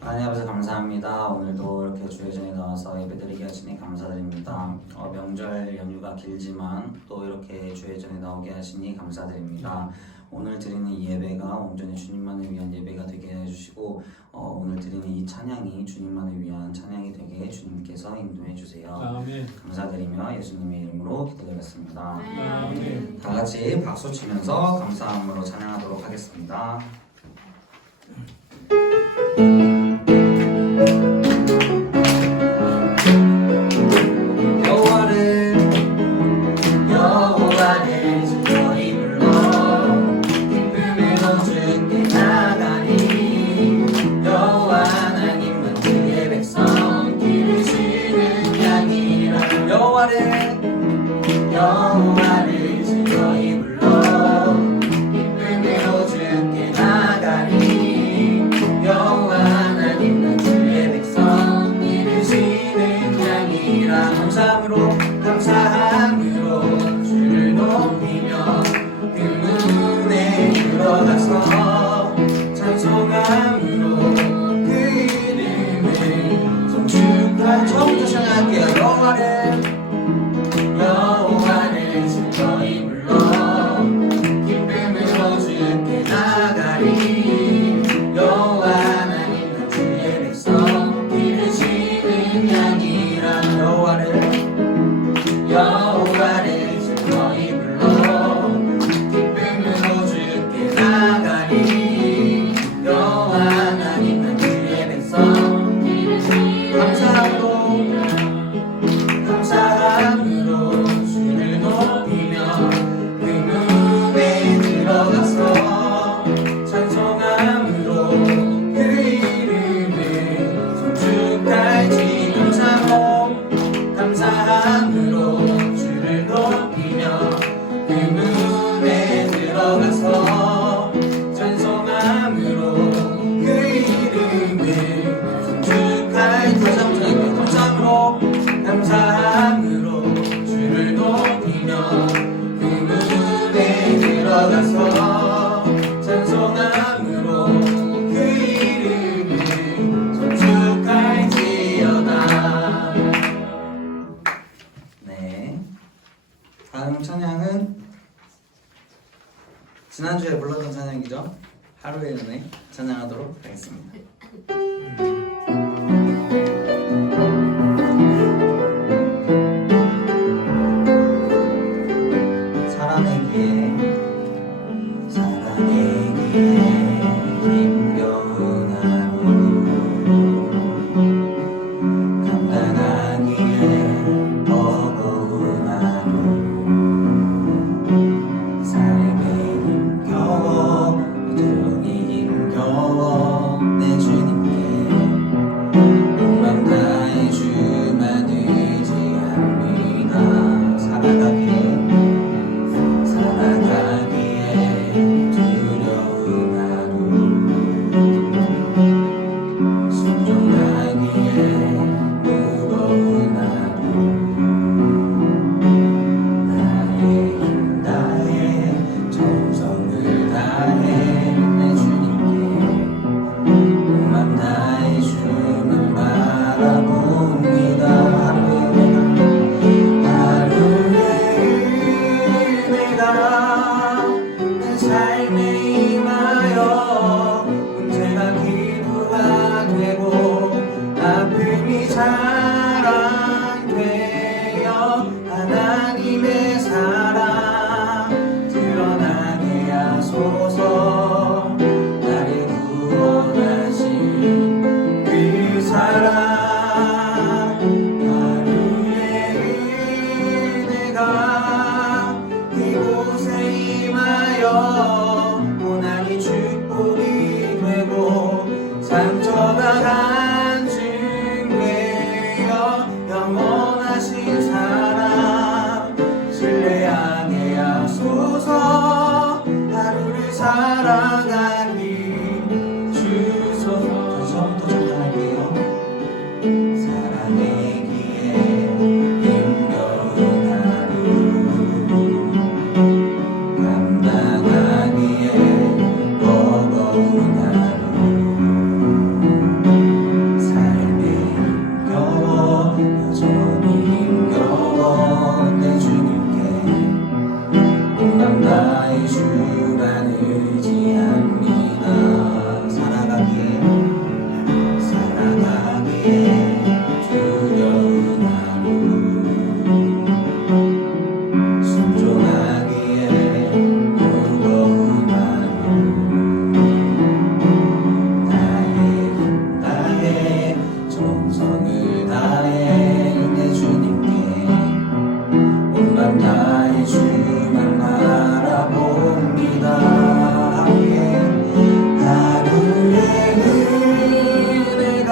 하나님 아버지 감사합니다. 오늘도 이렇게 주의 전에 나와서 예배드리게 하시니 감사드립니다. 명절 연휴가 길지만 또 이렇게 주의 전에 나오게 하시니 감사드립니다. 오늘 드리는 이 예배가 온전히 주님만을 위한 예배가 되게 해주시고 오늘 드리는 이 찬양이 주님만을 위한 찬양이 되게 주님께서 인도해 주세요. 아멘. 감사드리며 예수님의 이름으로 기도드렸습니다. 아멘. 다 같이 박수 치면서 감사함으로 찬양하도록 하겠습니다. 여호와를 즐거이 불러 기쁨으로 주께 나가리 여호와 하나님은 주의 백성 기르시는 양이라 감사함으로 주를 높이며 그 문에 들어가서 찬송함으로 그 이름을 송축하 처음부터 시작할게요. 여호와를 즐거이 불러 기쁨으로 주께 나가리 여호와 하나님은 주의 백성 기르시는 양이라 여호와를 즐거이 불러 기쁨으로 주께 나가리 여호와 하나님은 주의 백성 기르시는 감사함으로 주를 높이며 그 문에 들어가서 찬송함으로 그 이름을 송축할지 감사함으로 주를 높이며 그 문에 들어가서 찬송함으로 그 이름을 송축할지 감사함으로 주를 높이며 그 문에 들어가서 찬송함으로 그 이름을 송축할지어다. 네, 다음 찬양은 지난주에 불렀던 찬양이죠. 하루의 은혜 찬양하도록 하겠습니다. 내 주님께 주만 의지합니다. 살아가기에 두려운 하루, 순종하기에 무거운 하루, 나의 정성을 다해 내 주님께 온맘 다해 주만 바라봅니다. 하루의 은혜가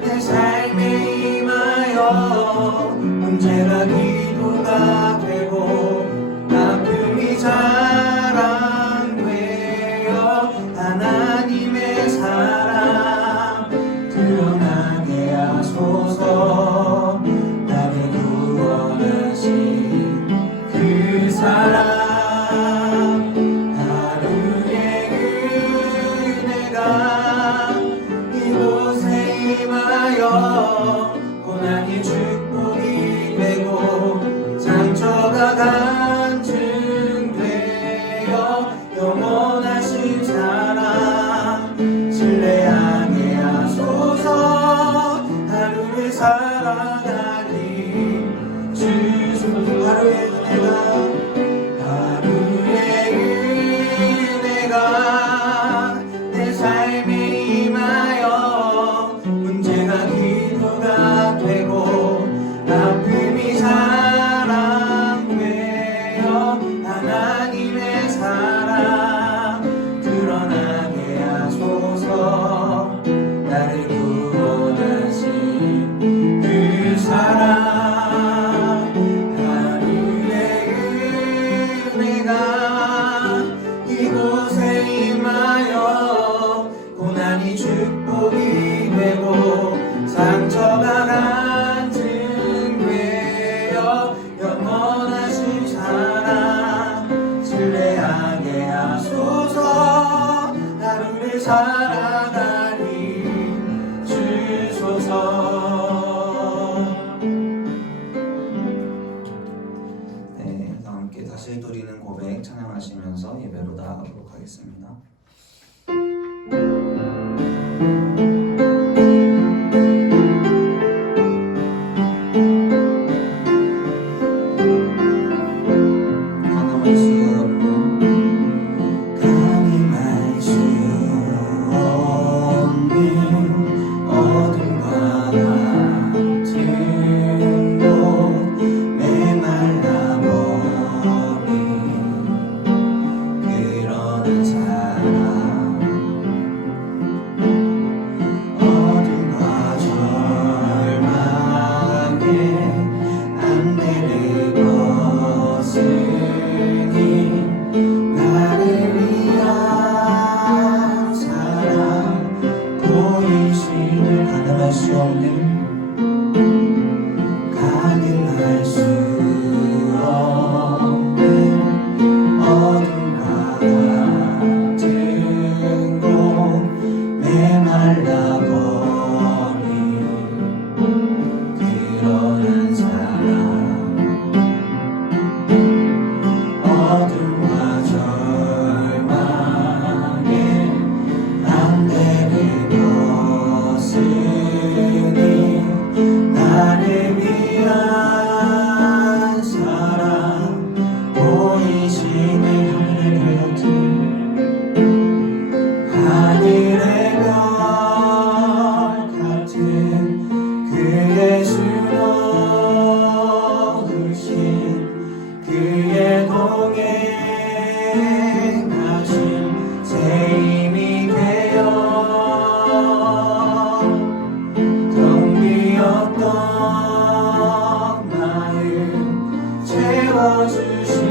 내 삶에 임하여 문제가 기도가 되고 아픔이 자랑되어 하나님의 사랑 드러나게 하소서. 나를 구원하신 그 사랑, 하루의 은혜가 이곳에 임하여 고난이 축복이 되고 상처가 간증되어 영원하신 사랑 신뢰하게 하소서. 하루를 살아가니 주소. 하루의 은혜가 내 삶에 임하여 문제가 기도가 되고 아픔이 사랑되어 하나님의 사랑 드러나게 하소서. 나를 구원하신 그 사랑, 하루의 은혜가 이곳에 임하여 고난이 축복이 되고 상처가 간증되어 영원하신 사랑 신뢰하게 하소서. 하루를 살아가니 주소서. 네, 함께 다시 드리는 고백 찬양하시면서 예배로 나아가도록 하겠습니다. 가늠할 수 없는 어둠과 같은 곳 메말라 버린 그런 사람, 어둠과 절망에 안 되는 것으니 나를 위한 사랑 보이심을 가늠할 수 없는 어둠과 같은 곳 메말라 버린 그런 사람, 어둠과 절망에 안 되는 것으니 나를 위한 사랑 보이심을 흘렸지. 하늘의 별 같은 그 예수 넣으신 그의 동행하심 새 힘이 되어 텅 비었던 마음 채워주신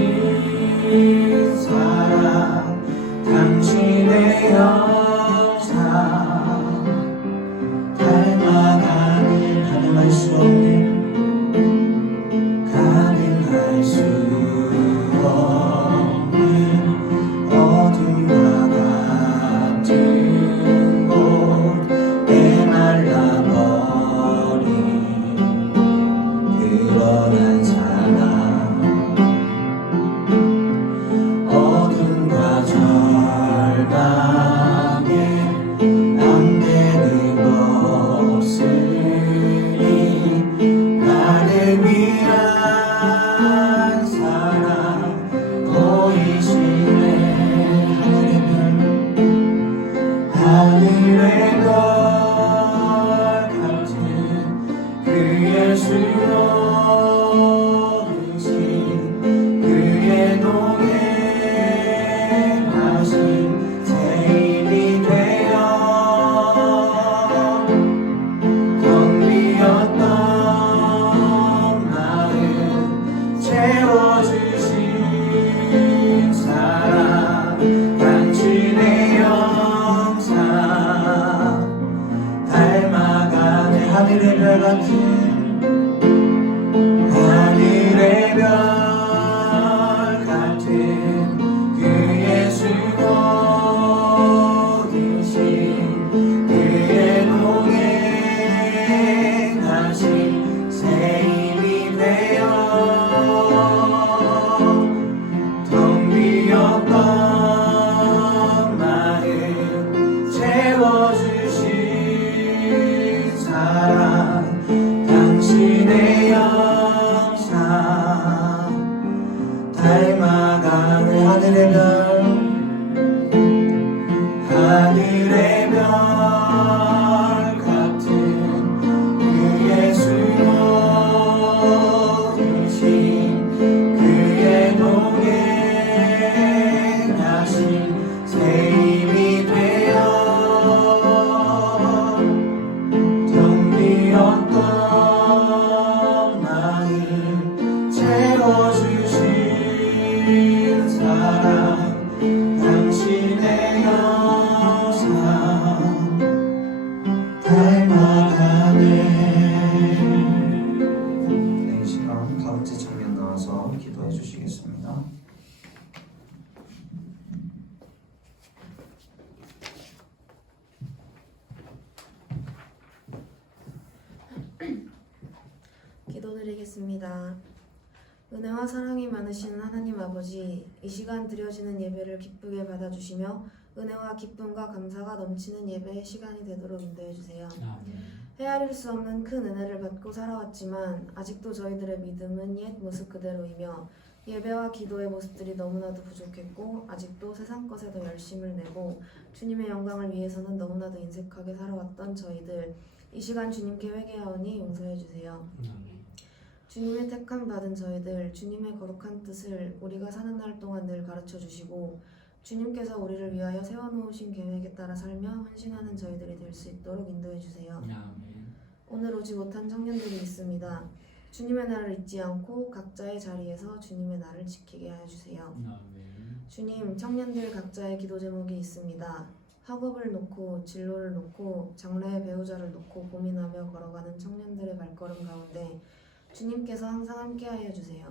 그의 수고이신 그의 동행하신 새 힘이 되어 텅 비었던 마음 채워주신 사랑 당신의 영상 닮아가는 하늘의 별 같은 그의 수고이신 그의 동행하신 새 힘이 되어 텅 비었던 마음 채워주신 사랑 당신의 영상 닮아가네. 이 시간 가운데 장면 나와서 기도해 주시겠습니다. 기도드리겠습니다. 은혜와 사랑이 많으신 하나님 아버지, 이 시간 드려지는 예배를 기쁘게 받아주시며 은혜와 기쁨과 감사가 넘치는 예배의 시간이 되도록 인도해 주세요. 헤아릴 수 없는 큰 은혜를 받고 살아왔지만 아직도 저희들의 믿음은 옛 모습 그대로이며 예배와 기도의 모습들이 너무나도 부족했고 아직도 세상 것에 더 열심을 내고 주님의 영광을 위해서는 너무나도 인색하게 살아왔던 저희들, 이 시간 주님께 회개하오니 용서해 주세요. 주님의 택함 받은 저희들, 주님의 거룩한 뜻을 우리가 사는 날 동안 늘 가르쳐 주시고 주님께서 우리를 위하여 세워놓으신 계획에 따라 살며 헌신하는 저희들이 될 수 있도록 인도해 주세요. 오늘 오지 못한 청년들이 있습니다. 주님의 날을 잊지 않고 각자의 자리에서 주님의 날을 지키게 하여 주세요. 주님, 청년들 각자의 기도 제목이 있습니다. 학업을 놓고 진로를 놓고 장래의 배우자를 놓고 고민하며 걸어가는 청년들의 발걸음 가운데 주님께서 항상 함께하여 주세요.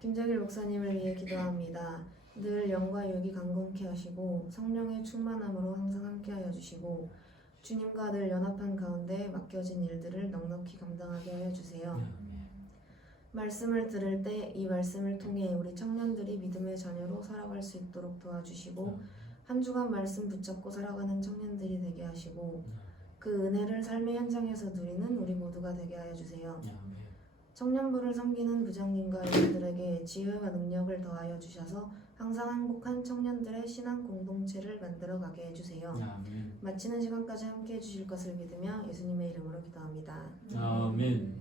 김재길 목사님을 위해 기도합니다. 늘 영과 육이 강건케 하시고 성령의 충만함으로 항상 함께하여 주시고 주님과 늘 연합한 가운데 맡겨진 일들을 넉넉히 감당하게 하여 주세요. 말씀을 들을 때 이 말씀을 통해 우리 청년들이 믿음의 자녀로 살아갈 수 있도록 도와주시고 한 주간 말씀 붙잡고 살아가는 청년들이 되게 하시고 그 은혜를 삶의 현장에서 누리는 우리 모두가 되게 하여 주세요. 청년부를 섬기는 부장님과 이들에게 지혜와 능력을 더하여 주셔서 항상 행복한 청년들의 신앙 공동체를 만들어 가게 해주세요. 마치는 시간까지 함께 해주실 것을 믿으며 예수님의 이름으로 기도합니다. 아멘.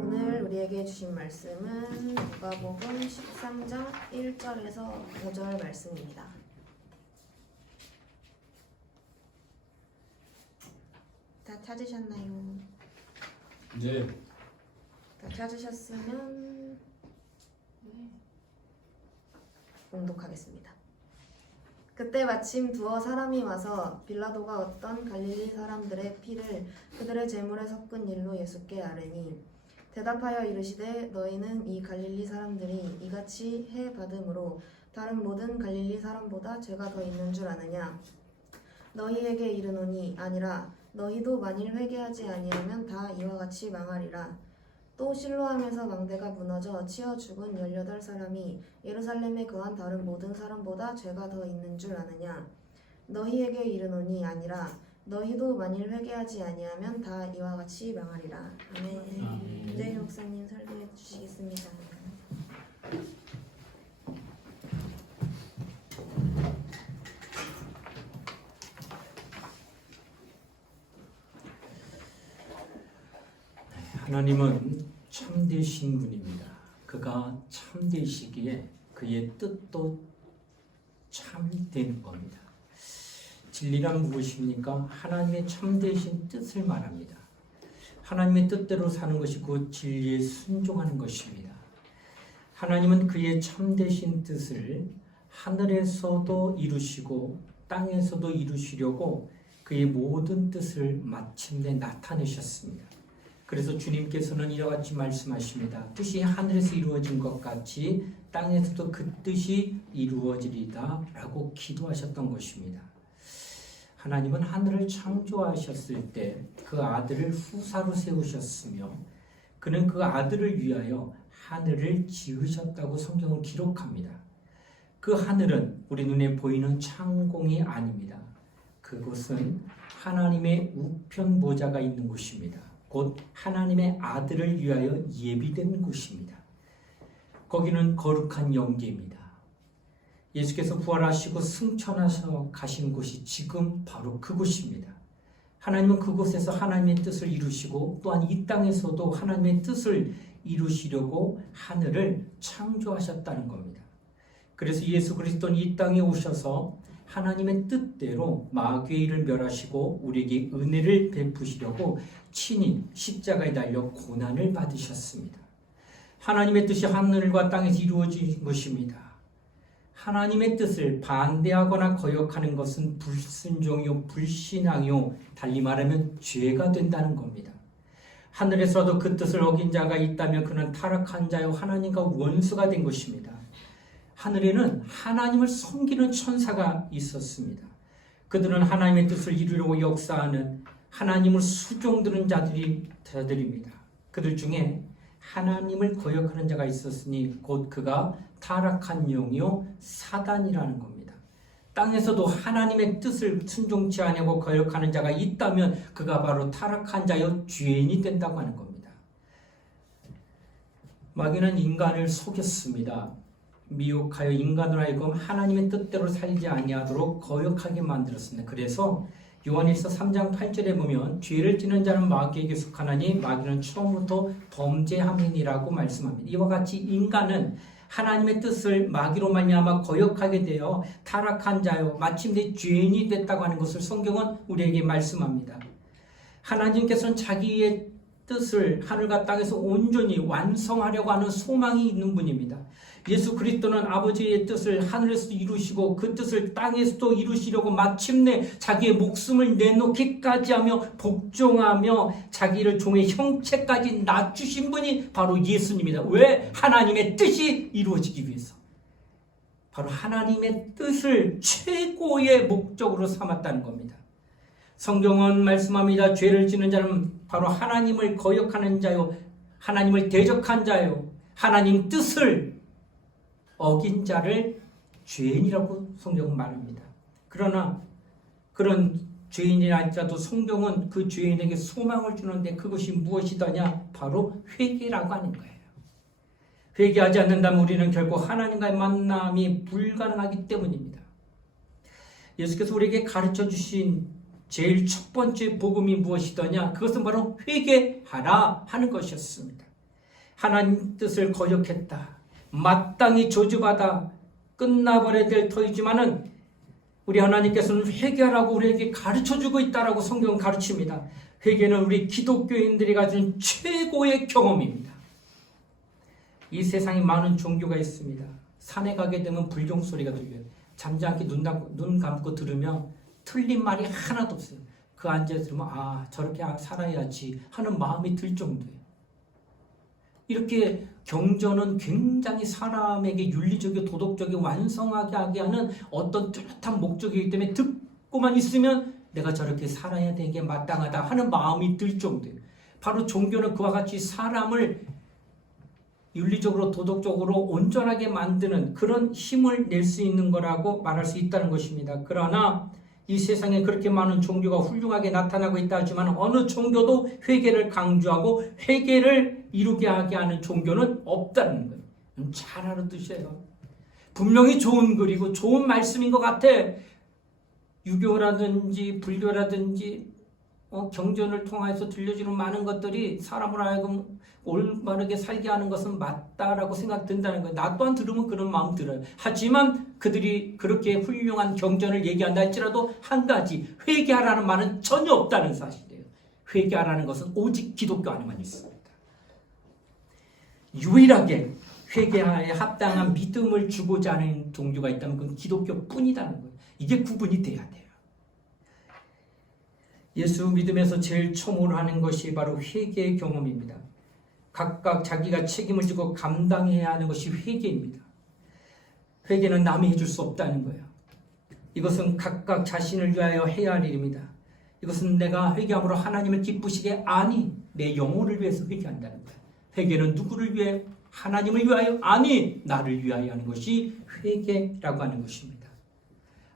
오늘 우리에게 주신 말씀은 누가복음 13장 1절에서 5절 말씀입니다. 다 찾으셨나요? 네. 다 찾으셨으면 봉독하겠습니다. 그때 마침 두어 사람이 와서 빌라도가 어떤 갈릴리 사람들의 피를 그들의 제물에 섞은 일로 예수께 아뢰니 대답하여 이르시되 너희는 이 갈릴리 사람들이 이같이 해 받음으로 다른 모든 갈릴리 사람보다 죄가 더 있는 줄 아느냐? 너희에게 이르노니 아니라 너희도 만일 회개하지 아니하면 다 이와 같이 망하리라. 또 실로암에서 망대가 무너져 치어 죽은 18사람이 예루살렘에 거한 다른 모든 사람보다 죄가 더 있는 줄 아느냐? 너희에게 이르노니 아니라 너희도 만일 회개하지 아니하면 다 이와 같이 망하리라. 아멘. 김재일 목사님 설교해 주시겠습니다. 하나님은 참되신 분입니다. 그가 참되시기에 그의 뜻도 참된 겁니다. 진리란 무엇입니까? 하나님의 참되신 뜻을 말합니다. 하나님의 뜻대로 사는 것이 곧 진리에 순종하는 것입니다. 하나님은 그의 참되신 뜻을 하늘에서도 이루시고 땅에서도 이루시려고 그의 모든 뜻을 마침내 나타내셨습니다. 그래서 주님께서는 이와 같이 말씀하십니다. 뜻이 하늘에서 이루어진 것 같이 땅에서도 그 뜻이 이루어지리다 라고 기도하셨던 것입니다. 하나님은 하늘을 창조하셨을 때 그 아들을 후사로 세우셨으며 그는 그 아들을 위하여 하늘을 지으셨다고 성경은 기록합니다. 그 하늘은 우리 눈에 보이는 창공이 아닙니다. 그곳은 하나님의 우편 보좌가 있는 곳입니다. 곧 하나님의 아들을 위하여 예비된 곳입니다. 거기는 거룩한 영계입니다. 예수께서 부활하시고 승천하셔 가신 곳이 지금 바로 그곳입니다. 하나님은 그곳에서 하나님의 뜻을 이루시고 또한 이 땅에서도 하나님의 뜻을 이루시려고 하늘을 창조하셨다는 겁니다. 그래서 예수 그리스도는 이 땅에 오셔서 하나님의 뜻대로 마귀의 일을 멸하시고 우리에게 은혜를 베푸시려고 친히 십자가에 달려 고난을 받으셨습니다. 하나님의 뜻이 하늘과 땅에서 이루어진 것입니다. 하나님의 뜻을 반대하거나 거역하는 것은 불순종이요 불신앙이요 달리 말하면 죄가 된다는 겁니다. 하늘에서도 그 뜻을 어긴 자가 있다면 그는 타락한 자요 하나님과 원수가 된 것입니다. 하늘에는 하나님을 섬기는 천사가 있었습니다. 그들은 하나님의 뜻을 이루려고 역사하는 하나님을 수종드는 자들입니다. 그들 중에 하나님을 거역하는 자가 있었으니 곧 그가 타락한 영이요 사단이라는 겁니다. 땅에서도 하나님의 뜻을 순종치 아니하고 거역하는 자가 있다면 그가 바로 타락한 자요 죄인이 된다고 하는 겁니다. 마귀는 인간을 속였습니다. 미혹하여 인간으로 하여금 하나님의 뜻대로 살지 아니하도록 거역하게 만들었습니다. 그래서 요한일서 3장 8절에 보면 죄를 지는 자는 마귀에게 속하나니 마귀는 처음부터 범죄함이니라고 말씀합니다. 이와 같이 인간은 하나님의 뜻을 마귀로 말미암아 거역하게 되어 타락한 자요 마침내 죄인이 됐다고 하는 것을 성경은 우리에게 말씀합니다. 하나님께서는 자기의 뜻을 하늘과 땅에서 온전히 완성하려고 하는 소망이 있는 분입니다. 예수 그리스도는 아버지의 뜻을 하늘에서도 이루시고 그 뜻을 땅에서도 이루시려고 마침내 자기의 목숨을 내놓기까지 하며 복종하며 자기를 종의 형체까지 낮추신 분이 바로 예수님입니다. 왜? 하나님의 뜻이 이루어지기 위해서. 바로 하나님의 뜻을 최고의 목적으로 삼았다는 겁니다. 성경은 말씀합니다. 죄를 지는 자는 바로 하나님을 거역하는 자요, 하나님을 대적한 자요, 하나님 뜻을 어긴 자를 죄인이라고 성경은 말합니다. 그러나 그런 죄인이라 할지라도 성경은 그 죄인에게 소망을 주는데 그것이 무엇이더냐? 바로 회개라고 하는 거예요. 회개하지 않는다면 우리는 결국 하나님과의 만남이 불가능하기 때문입니다. 예수께서 우리에게 가르쳐 주신 제일 첫 번째 복음이 무엇이더냐? 그것은 바로 회개하라 하는 것이었습니다. 하나님 뜻을 거역했다. 마땅히 저주받아 끝나버려야 될 터이지만은 우리 하나님께서는 회개하라고 우리에게 가르쳐주고 있다라고 성경은 가르칩니다. 회개는 우리 기독교인들이 가진 최고의 경험입니다. 이 세상에 많은 종교가 있습니다. 산에 가게 되면 불경 소리가 들려요. 잠잠히 눈 감고 들으면 틀린 말이 하나도 없어요. 그 앉아서 들으면 아 저렇게 살아야지 하는 마음이 들 정도예요. 이렇게 경전은 굉장히 사람에게 윤리적이고 도덕적이고 완성하게 하게 하는 어떤 뚜렷한 목적이기 때문에 듣고만 있으면 내가 저렇게 살아야 되게 마땅하다 하는 마음이 들 정도예요. 바로 종교는 그와 같이 사람을 윤리적으로 도덕적으로 온전하게 만드는 그런 힘을 낼 수 있는 거라고 말할 수 있다는 것입니다. 그러나 이 세상에 그렇게 많은 종교가 훌륭하게 나타나고 있다 하지만 어느 종교도 회개를 강조하고 회개를 이루게 하게 하는 종교는 없다는 거예요. 잘 알아두세요. 분명히 좋은 글이고 좋은 말씀인 것 같아. 유교라든지 불교라든지 경전을 통해서 들려주는 많은 것들이 사람을 하여금 올바르게 살게 하는 것은 맞다라고 생각된다는 거예요. 나 또한 들으면 그런 마음 들어요. 하지만 그들이 그렇게 훌륭한 경전을 얘기한다 할지라도 한 가지 회개하라는 말은 전혀 없다는 사실이에요. 회개하라는 것은 오직 기독교 안에만 있습니다. 유일하게 회개에 합당한 믿음을 주고자 하는 종교가 있다면 그건 기독교뿐이라는 거예요. 이게 구분이 돼야 돼요. 예수 믿으면서 제일 처음으로 하는 것이 바로 회개의 경험입니다. 각각 자기가 책임을 지고 감당해야 하는 것이 회개입니다. 회개는 남이 해줄 수 없다는 거예요. 이것은 각각 자신을 위하여 해야 할 일입니다. 이것은 내가 회개함으로 하나님을 기쁘시게 아니 내 영혼을 위해서 회개한다는 거예요. 회개는 누구를 위해? 하나님을 위하여 아니 나를 위하여 하는 것이 회개라고 하는 것입니다.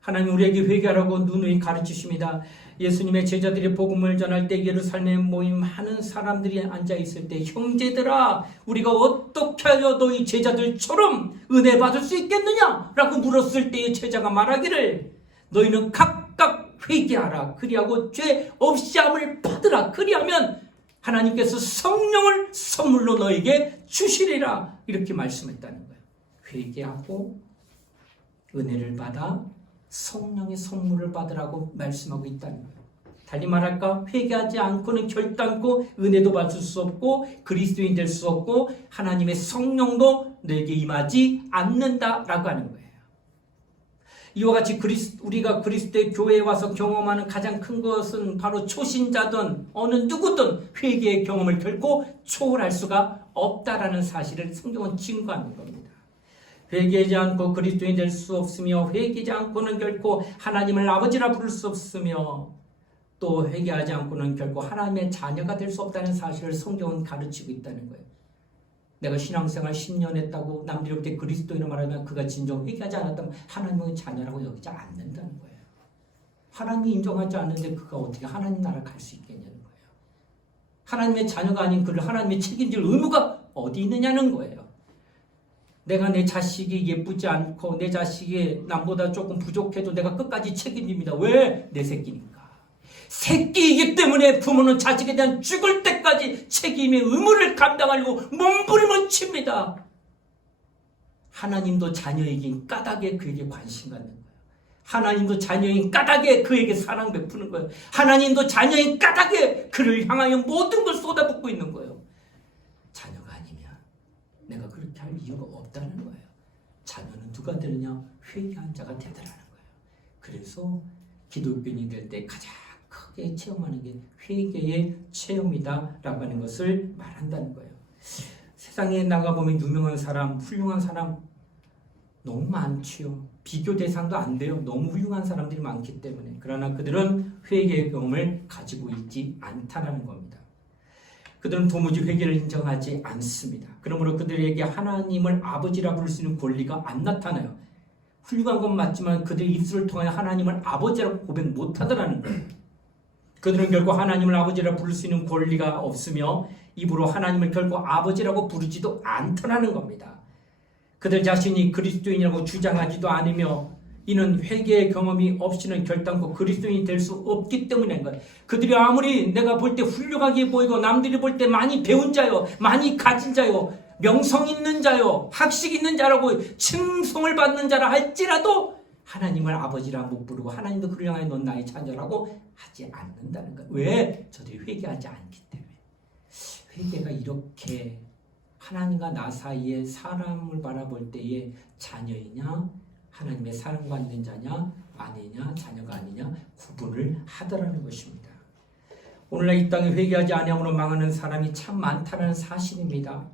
하나님 우리에게 회개하라고 누누이 가르치십니다. 예수님의 제자들이 복음을 전할 때 예루살렘에 모인 많은 사람들이 앉아있을 때 형제들아 우리가 어떻게 하여 너희 제자들처럼 은혜 받을 수 있겠느냐? 라고 물었을 때의 제자가 말하기를 너희는 각각 회개하라. 그리하고 죄 없이함을 받으라. 그리하면 하나님께서 성령을 선물로 너에게 주시리라. 이렇게 말씀했다는 거예요. 회개하고 은혜를 받아 성령의 선물을 받으라고 말씀하고 있다는 거예요. 달리 말할까? 회개하지 않고는 결단코 은혜도 받을 수 없고 그리스도인 될 수 없고 하나님의 성령도 너에게 임하지 않는다라고 하는 거예요. 이와 같이 우리가 그리스도의 교회에 와서 경험하는 가장 큰 것은 바로 초신자든 어느 누구든 회개의 경험을 결코 초월할 수가 없다라는 사실을 성경은 증거하는 겁니다. 회개하지 않고 그리스도인 될 수 없으며 회개하지 않고는 결코 하나님을 아버지라 부를 수 없으며 또 회개하지 않고는 결코 하나님의 자녀가 될 수 없다는 사실을 성경은 가르치고 있다는 거예요. 내가 신앙생활 10년 했다고 남들이 볼 때 그리스도인을 말하면 그가 진정 회개하지 않았다면 하나님의 자녀라고 여기지 않는다는 거예요. 하나님이 인정하지 않는데 그가 어떻게 하나님 나라 갈 수 있겠냐는 거예요. 하나님의 자녀가 아닌 그를 하나님의 책임질 의무가 어디 있느냐는 거예요. 내가 내 자식이 예쁘지 않고 내 자식이 남보다 조금 부족해도 내가 끝까지 책임집니다. 왜? 내 새끼니까. 새끼이기 때문에 부모는 자식에 대한 죽을 때까지 책임의 의무를 감당하려고 몸부림을 칩니다. 하나님도 자녀이긴 까닭에 그에게 관심 갖는 거예요. 하나님도 자녀인 까닭에 그에게 사랑 베푸는 거예요. 하나님도 자녀인 까닭에 그를 향하여 모든 걸 쏟아붓고 있는 거예요. 자녀가 아니면 내가 그렇게 할 이유가 없다는 거예요. 자녀는 누가 되느냐? 회개한 자가 되더라는 거예요. 그래서 기독교인이 될 때 가장 크게 체험하는 게 회개의 체험이다라고 하는 것을 말한다는 거예요. 세상에 나가보면 유명한 사람, 훌륭한 사람 너무 많지요. 비교 대상도 안 돼요. 너무 훌륭한 사람들이 많기 때문에. 그러나 그들은 회개의 경험을 가지고 있지 않다는 겁니다. 그들은 도무지 회개를 인정하지 않습니다. 그러므로 그들에게 하나님을 아버지라 부를 수 있는 권리가 안 나타나요. 훌륭한 건 맞지만 그들의 입술을 통하여 하나님을 아버지라고 고백 못하더라는 거예요. 그들은 결국 하나님을 아버지라 부를 수 있는 권리가 없으며 입으로 하나님을 결국 아버지라고 부르지도 않더라는 겁니다. 그들 자신이 그리스도인이라고 주장하지도 않으며 이는 회개의 경험이 없이는 결단코 그리스도인이 될 수 없기 때문인 거예요. 그들이 아무리 내가 볼 때 훌륭하게 보이고 남들이 볼 때 많이 배운 자요, 많이 가진 자요, 명성 있는 자요, 학식 있는 자라고 칭송을 받는 자라 할지라도 하나님을 아버지라 못 부르고 하나님도 그를 향하여 넌 나의 자녀라고 하지 않는다는 거예요. 왜? 저들이 회개하지 않기 때문에. 회개가 이렇게 하나님과 나 사이에 사람을 바라볼 때에 자녀이냐 하나님의 사랑과 있는 자냐 아니냐 자녀가 아니냐 구분을 하더라는 것입니다. 오늘날 이 땅에 회개하지 아니함으로 망하는 사람이 참 많다는 사실입니다.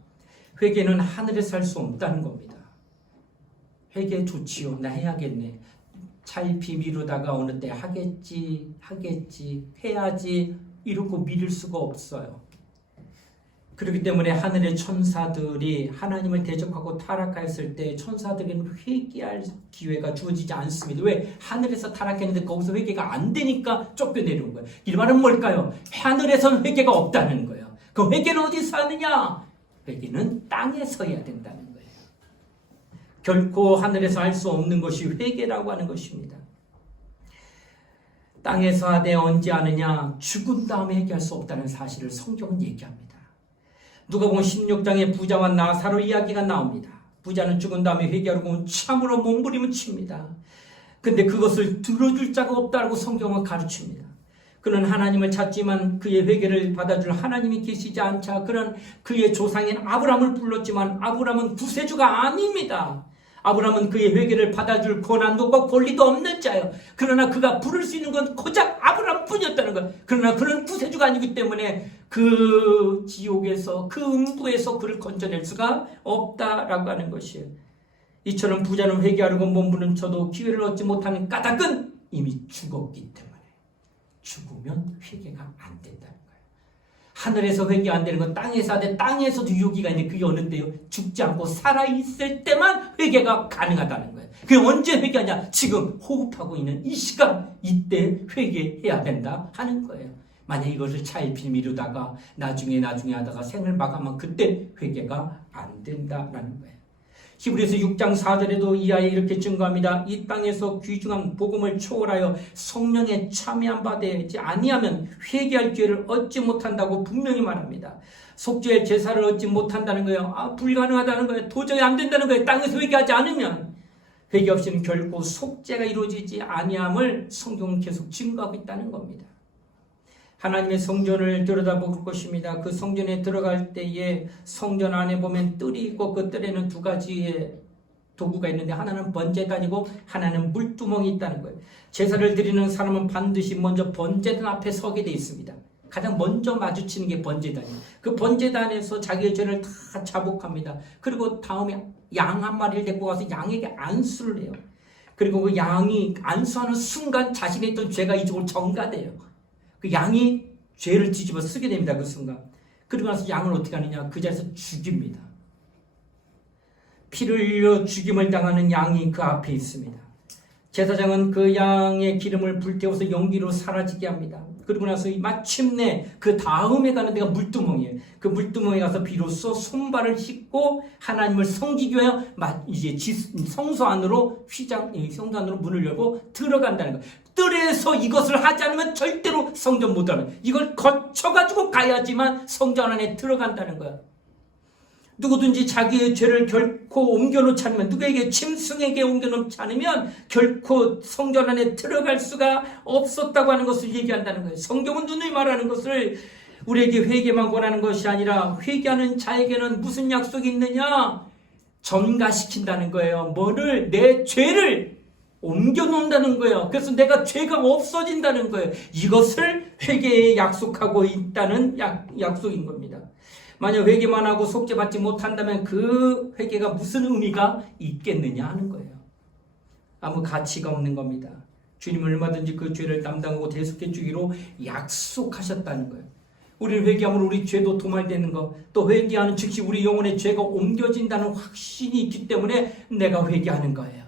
회개는 하늘에서 할 수 없다는 겁니다. 회개 좋지요. 나 해야겠네. 차일피 미루다가 어느 때 하겠지 해야지 이러고 미룰 수가 없어요. 그렇기 때문에 하늘의 천사들이 하나님을 대적하고 타락하였을 때 천사들에게는 회개할 기회가 주어지지 않습니다. 왜? 하늘에서 타락했는데 거기서 회개가 안 되니까 쫓겨내려온 거예요. 이 말은 뭘까요? 하늘에서는 회개가 없다는 거예요. 그 회개는 어디서 하느냐? 회개는 땅에서 해야 된다는 거예요. 결코 하늘에서 할 수 없는 것이 회개라고 하는 것입니다. 땅에서 하되 언제 하느냐? 죽은 다음에 회개할 수 없다는 사실을 성경은 얘기합니다. 누가복음 16장에 부자와 나사로 이야기가 나옵니다. 부자는 죽은 다음에 회개하려고 참으로 몸부림을 칩니다. 근데 그것을 들어줄 자가 없다고 성경은 가르칩니다. 그는 하나님을 찾지만 그의 회개를 받아줄 하나님이 계시지 않자 그는 그의 조상인 아브라함을 불렀지만 아브라함은 구세주가 아닙니다. 아브라함은 그의 회개를 받아줄 권한도 없고 권리도 없는 자예요. 그러나 그가 부를 수 있는 건 고작 아브라함뿐이었다는 거예요. 그러나 그는 구세주가 아니기 때문에 그 지옥에서, 그 음부에서 그를 건져낼 수가 없다라고 하는 것이에요. 이처럼 부자는 회개하려고 몸부림쳐도 기회를 얻지 못하는 까닭은 이미 죽었기 때문에, 죽으면 회개가 안 된다는 거예요. 하늘에서 회개 안 되는 건 땅에서 하되 땅에서도 유기가 있는데 그게 어는데요, 죽지 않고 살아있을 때만 회개가 가능하다는 거예요. 그게 언제 회개하냐? 지금 호흡하고 있는 이 시간, 이때 회개해야 된다 하는 거예요. 만약 이것을 차일피일 미루다가 나중에 하다가 생을 마감하면 그때 회개가 안 된다라는 거예요. 히브리서 6장 4절에도 이 아이 이렇게 증거합니다. 이 땅에서 귀중한 복음을 초월하여 성령에 참여한 바 되지 아니하면 회개할 기회를 얻지 못한다고 분명히 말합니다. 속죄의 제사를 얻지 못한다는 거예요. 불가능하다는 거예요. 도저히 안 된다는 거예요. 땅에서 회개하지 않으면. 회개 없이는 결코 속죄가 이루어지지 아니함을 성경은 계속 증거하고 있다는 겁니다. 하나님의 성전을 들여다볼 것입니다. 그 성전에 들어갈 때에 성전 안에 보면 뜰이 있고 그 뜰에는 두 가지의 도구가 있는데 하나는 번제단이고 하나는 물두멍이 있다는 거예요. 제사를 드리는 사람은 반드시 먼저 번제단 앞에 서게 돼 있습니다. 가장 먼저 마주치는 게 번제단이에요. 그 번제단에서 자기의 죄를 다 자복합니다. 그리고 다음에 양 한 마리를 데리고 가서 양에게 안수를 해요. 그리고 그 양이 안수하는 순간 자신이 했던 죄가 이쪽으로 전가돼요. 그 양이 죄를 뒤집어 쓰게 됩니다. 그 순간. 그러고 나서 양을 어떻게 하느냐? 그 자리에서 죽입니다. 피를 흘려 죽임을 당하는 양이 그 앞에 있습니다. 제사장은 그 양의 기름을 불태워서 연기로 사라지게 합니다. 그리고 나서 마침내 그 다음에 가는 데가 물두멍이에요. 그 물두멍에 가서 비로소 손발을 씻고 하나님을 섬기기 위하여 이제 성소 안으로 성소 안으로 문을 열고 들어간다는 거예요. 뜰에서 이것을 하지 않으면 절대로 성전 못 들어가요. 이걸 거쳐가지고 가야지만 성전 안에 들어간다는 거야. 누구든지 자기의 죄를 결코 옮겨놓지 않으면, 누구에게 짐승에게 옮겨놓지 않으면 결코 성전 안에 들어갈 수가 없었다고 하는 것을 얘기한다는 거예요. 성경은 누누이 말하는 것을 우리에게 회개만 권하는 것이 아니라 회개하는 자에게는 무슨 약속이 있느냐? 전가시킨다는 거예요. 뭐를? 내 죄를 옮겨놓는다는 거예요. 그래서 내가 죄가 없어진다는 거예요. 이것을 회개에 약속하고 있다는 약속인 겁니다. 만약 회개만 하고 속죄받지 못한다면 그 회개가 무슨 의미가 있겠느냐 하는 거예요. 아무 가치가 없는 겁니다. 주님은 얼마든지 그 죄를 담당하고 대속해 주기로 약속하셨다는 거예요. 우리는 회개하면 우리 죄도 도말되는 거, 또 회개하는 즉시 우리 영혼의 죄가 옮겨진다는 확신이 있기 때문에 내가 회개하는 거예요.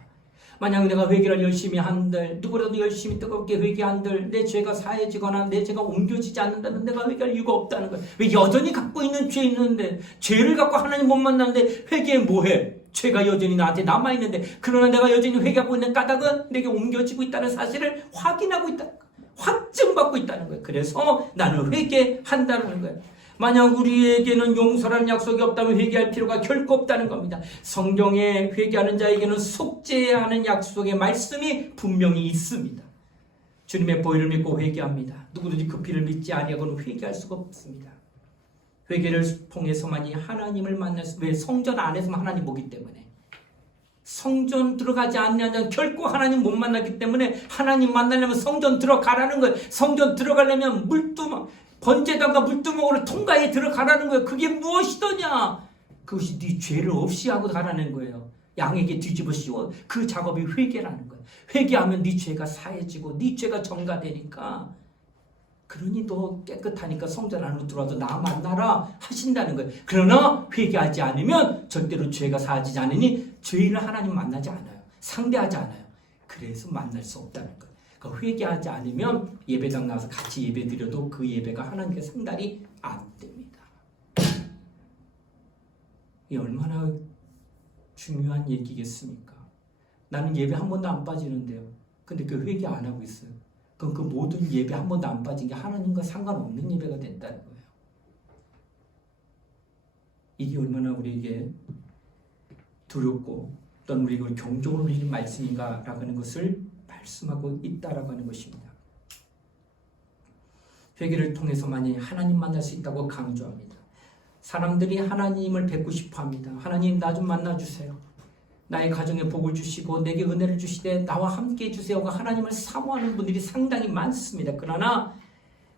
만약 내가 회개를 열심히 한들, 누구라도 열심히 뜨겁게 회개한들 내 죄가 사해지거나 내 죄가 옮겨지지 않는다면 내가 회개할 이유가 없다는 거예요. 왜 여전히 갖고 있는 죄 있는데, 죄를 갖고 하나님 못 만나는데 회개해 뭐해? 죄가 여전히 나한테 남아있는데, 그러나 내가 여전히 회개하고 있는 까닭은 내게 옮겨지고 있다는 사실을 확인하고 있다는 거예요. 확증받고 있다는 거예요. 그래서 나는 회개한다는 거예요. 만약 우리에게는 용서라는 약속이 없다면 회개할 필요가 결코 없다는 겁니다. 성경에 회개하는 자에게는 속죄해야 하는 약속의 말씀이 분명히 있습니다. 주님의 보혈을 믿고 회개합니다. 누구든지 그 피를 믿지 아니하고는 회개할 수가 없습니다. 회개를 통해서만이 하나님을 만날 수, 왜? 성전 안에서만 하나님 보기 때문에. 성전 들어가지 않냐면 결코 하나님 못 만나기 때문에 하나님 만나려면 성전 들어가라는 거예요. 성전 들어가려면 물두멍, 번제단과 물두멍으로 통과해 들어가라는 거예요. 그게 무엇이더냐? 그것이 네 죄를 없이 하고 가라는 거예요. 양에게 뒤집어 씌워. 그 작업이 회개라는 거예요. 회개하면 네 죄가 사해지고 네 죄가 전가되니까, 그러니 너 깨끗하니까 성전 안으로 들어와서 나 만나라 하신다는 거예요. 그러나 회개하지 않으면 절대로 죄가 사하지 않으니 죄인을 하나님 만나지 않아요. 상대하지 않아요. 그래서 만날 수 없다는 거예요. 그러니까 회개하지 않으면 예배당 나와서 같이 예배 드려도 그 예배가 하나님께 상달이 안 됩니다. 이게 얼마나 중요한 얘기겠습니까? 나는 예배 한 번도 안 빠지는데요. 근데 그 회개 안 하고 있어요. 그럼 그 모든 예배 한 번도 안 빠진 게 하나님과 상관없는 예배가 됐다는 거예요. 이게 얼마나 우리에게 두렵고 또는 우리에게 경종을 울리는 말씀인가라고 하는 것을 말씀하고 있다라고 하는 것입니다. 회개를 통해서만이 하나님 만날 수 있다고 강조합니다. 사람들이 하나님을 뵙고 싶어 합니다. 하나님 나 좀 만나주세요. 나의 가정에 복을 주시고 내게 은혜를 주시되 나와 함께 해주세요가 하나님을 사모하는 분들이 상당히 많습니다. 그러나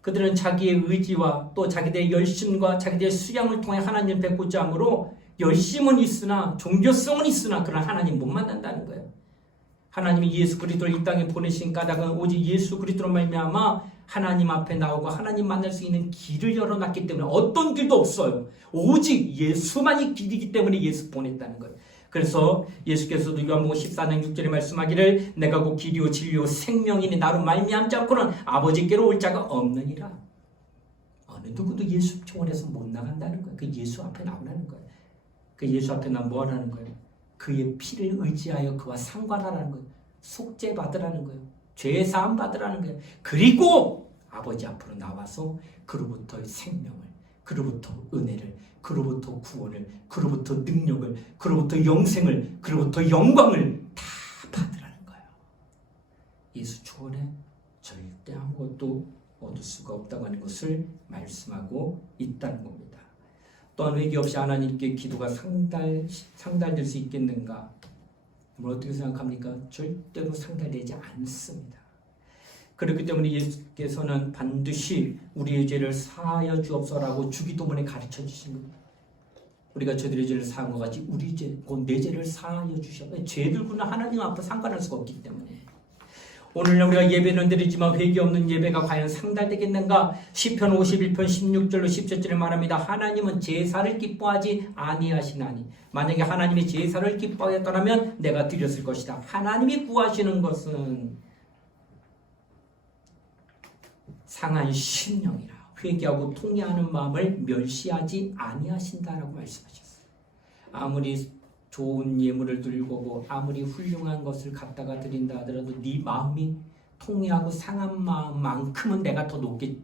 그들은 자기의 의지와 또 자기들의 열심과 자기들의 수양을 통해 하나님을 뵙고자 하므로 열심은 있으나 종교성은 있으나 그러나 하나님 못 만난다는 거예요. 하나님이 예수 그리스도를 이 땅에 보내신 까닭은 오직 예수 그리스도로 말미암아 하나님 앞에 나오고 하나님 만날 수 있는 길을 열어놨기 때문에 어떤 길도 없어요. 오직 예수만이 길이기 때문에 예수 보냈다는 거예요. 그래서 예수께서도 요한복음 14장 6절에 말씀하기를 내가 곧 길이요 진리요 생명이니 나로 말미암지 않고는 아버지께로 올 자가 없느니라. 어느 누구도 예수 초월해서 못 나간다는 거예요. 그 예수 앞에 나오라는 거예요. 그 예수 앞에 나면 뭐 하라는 거예요? 그의 피를 의지하여 그와 상관하라는 거예요. 속죄 받으라는 거예요. 죄 사함 받으라는 거예요. 그리고 아버지 앞으로 나와서 그로부터의 생명을, 그로부터 은혜를, 그로부터 구원을, 그로부터 능력을, 그로부터 영생을, 그로부터 영광을 다 받으라는 거예요. 예수 초월에 절대 아무것도 얻을 수가 없다고 하는 것을 말씀하고 있다는 겁니다. 또한 회개 없이 하나님께 기도가 상달될 수 있겠는가? 여러분 어떻게 생각합니까? 절대로 상달되지 않습니다. 그렇기 때문에 예수께서는 반드시 우리의 죄를 사하여 주옵소서라고 주기도문에 가르쳐 주신 겁니다. 우리가 저들의 죄를 사한 것 같이 우리 죄, 곧 내 죄를 사하여 주셔서 죄들과는 하나님 앞에 상관할 수가 없기 때문에 오늘날 우리가 예배는 드리지만 회개 없는 예배가 과연 상달되겠는가? 시편 51편 16절로 17절에 말합니다. 하나님은 제사를 기뻐하지 아니하시나니 만약에 하나님이 제사를 기뻐하였더라면 내가 드렸을 것이다. 하나님이 구하시는 것은 상한 심령이라 회개하고 통회하는 마음을 멸시하지 아니하신다라고 말씀하셨어요. 아무리 좋은 예물을 들고 아무리 훌륭한 것을 갖다가 드린다 하더라도 네 마음이 통회하고 상한 마음만큼은 내가 더 높게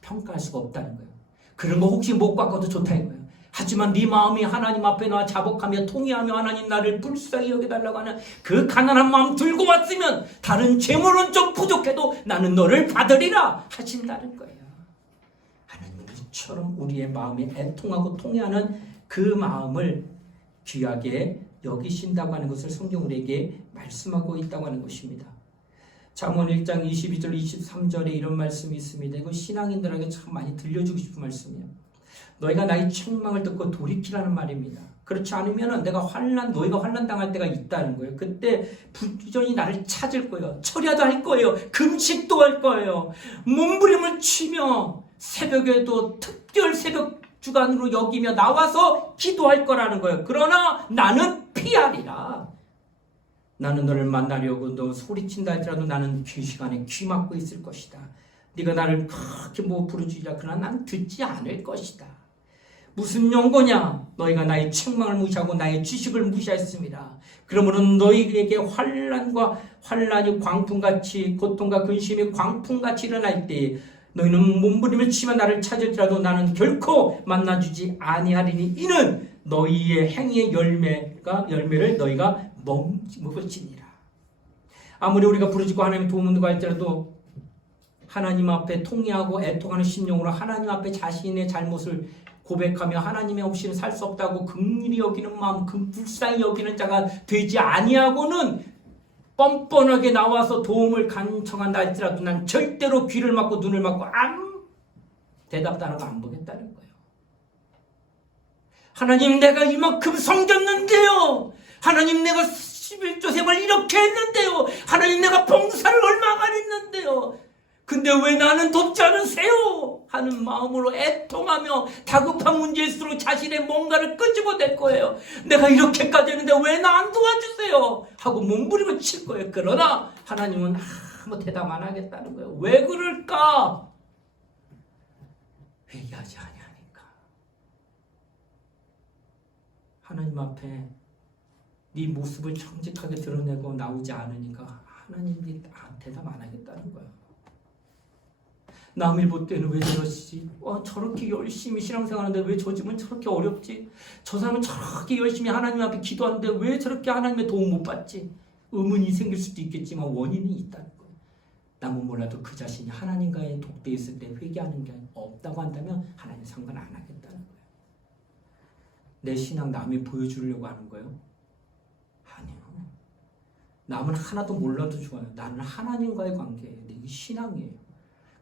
평가할 수가 없다는 거예요. 그런 거 혹시 못 바꿔도 좋다 이거예요. 하지만 네 마음이 하나님 앞에 나 자복하며 통회하며 하나님 나를 불쌍히 여겨달라고 하는 그 가난한 마음 들고 왔으면 다른 재물은 좀 부족해도 나는 너를 받으리라 하신다는 거예요. 하나님은 이처럼 우리의 마음에 애통하고 통회하는 그 마음을 귀하게 여기신다고 하는 것을 성경 우리에게 말씀하고 있다고 하는 것입니다. 잠언 1장 22절 23절에 이런 말씀이 있습니다. 이건 신앙인들에게 참 많이 들려주고 싶은 말씀이에요. 너희가 나의 책망을 듣고 돌이키라는 말입니다. 그렇지 않으면 너희가 환난 당할 때가 있다는 거예요. 그때 부지런히 나를 찾을 거예요. 철야도 할 거예요. 금식도 할 거예요. 몸부림을 치며 새벽에도 특별 새벽 주간으로 여기며 나와서 기도할 거라는 거예요. 그러나 나는 피하리라. 나는 너를 만나려고 너 소리친다 할지라도 나는 귀 시간에 귀 막고 있을 것이다. 네가 나를 그렇게 부르짖으라 그러나 난 듣지 않을 것이다. 무슨 용거냐? 너희가 나의 책망을 무시하고 나의 지식을 무시했습니다. 그러므로 너희에게 환란이 광풍같이 고통과 근심이 광풍같이 일어날 때 너희는 몸부림을 치며 나를 찾을지라도 나는 결코 만나주지 아니하리니 이는 너희의 행위의 열매를 너희가 먹을지니라. 아무리 우리가 부르짖고 하나님의 도움을 구할지라도 하나님 앞에 통회하고 애통하는 심령으로 하나님 앞에 자신의 잘못을 고백하며 하나님의 없이는 살 수 없다고 긍휼히 여기는 마음, 불쌍히 여기는 자가 되지 아니하고는 뻔뻔하게 나와서 도움을 간청한다 할지라도 난 절대로 귀를 막고 눈을 막고 아무 대답도 안 하고 안 보겠다는 거예요. 하나님 내가 이만큼 섬겼는데요. 하나님 내가 11조 세번 이렇게 했는데요. 하나님 내가 봉사를 얼마나 했는데요. 근데 왜 나는 돕지 않으세요? 하는 마음으로 애통하며 다급한 문제일수록 자신의 뭔가를 끄집어낼 거예요. 내가 이렇게까지 했는데 왜 나 안 도와주세요? 하고 몸부림을 칠 거예요. 그러나 하나님은 아무 대답 안 하겠다는 거예요. 왜 그럴까? 회개하지 아니하니까. 하나님 앞에 네 모습을 정직하게 드러내고 나오지 않으니까 하나님이 대답 안 하겠다는 거예요. 남일 볼 때는 왜 저러시지? 저렇게 열심히 신앙생활하는데 왜 저 집은 저렇게 어렵지? 저 사람은 저렇게 열심히 하나님 앞에 기도하는데 왜 저렇게 하나님의 도움 못 받지? 의문이 생길 수도 있겠지만 원인이 있다는 거예요. 남은 몰라도 그 자신이 하나님과의 독대에 있을 때 회개하는 게 없다고 한다면 하나님 상관 안 하겠다는 거예요. 내 신앙 남이 보여주려고 하는 거예요? 아니요. 남은 하나도 몰라도 좋아요. 나는 하나님과의 관계예요. 이게 신앙이에요.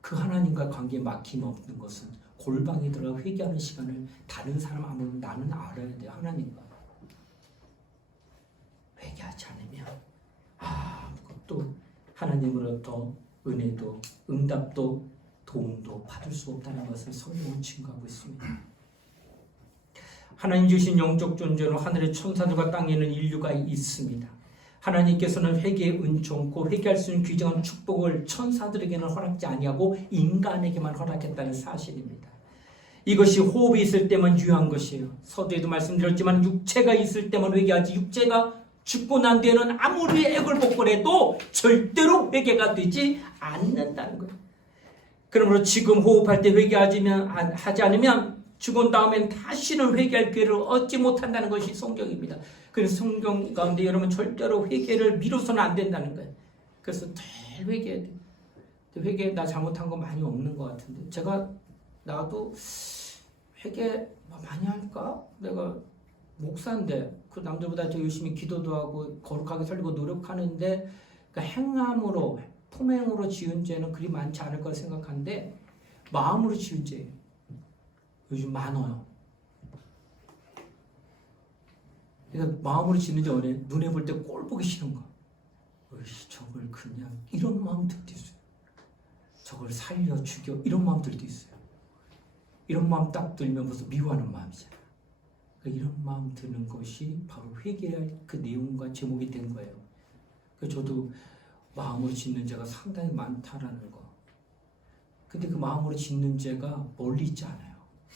그 하나님과의 관계에 막힘 없는 것은 골방에 들어가 회개하는 시간을 다른 사람 아무런 나는 알아야 돼요. 하나님과 회개하지 않으면 아무것도 하나님으로부터 은혜도 응답도 도움도 받을 수 없다는 것을 성경은 증거하고 있습니다. 하나님 주신 영적 존재로 하늘의 천사들과 땅에 있는 인류가 있습니다. 하나님께서는 회개의 은총고 회개할 수 있는 귀정한 축복을 천사들에게는 허락지 아니하고 인간에게만 허락했다는 사실입니다. 이것이 호흡이 있을 때만 유효한 것이에요. 서두에도 말씀드렸지만 육체가 있을 때만 회개하지 육체가 죽고 난 뒤에는 아무리 애걸 복걸해도 절대로 회개가 되지 않는다는 거예요. 그러므로 지금 호흡할 때 하지 않으면 죽은 다음엔 다시는 회개할 기회를 얻지 못한다는 것이 성경입니다. 그래서 성경 가운데 여러분 절대로 회개를 미뤄서는 안 된다는 거예요. 그래서 늘 회개해야 돼요. 회개 나 잘못한 거 많이 없는 것 같은데 나도 회개 많이 할까? 내가 목사인데 그 남들보다 더 열심히 기도도 하고 거룩하게 살고 노력하는데 그 행함으로 품행으로 지은 죄는 그리 많지 않을 거라 생각하는데 마음으로 지은 죄 요즘 많아요. 그러니까 마음으로 지는 죄 눈에 볼 때 꼴 보기 싫은 거. 저걸 그냥 이런 마음들도 있어요. 저걸 살려 죽여 이런 마음들도 있어요. 이런 마음 딱 들면 벌써 미워하는 마음이잖아. 그러니까 이런 마음 드는 것이 바로 회개할 그 내용과 제목이 된 거예요. 그래서 저도 마음으로 짓는 죄가 상당히 많다라는 거. 근데 그 마음으로 짓는 죄가 멀리 있지 않아요.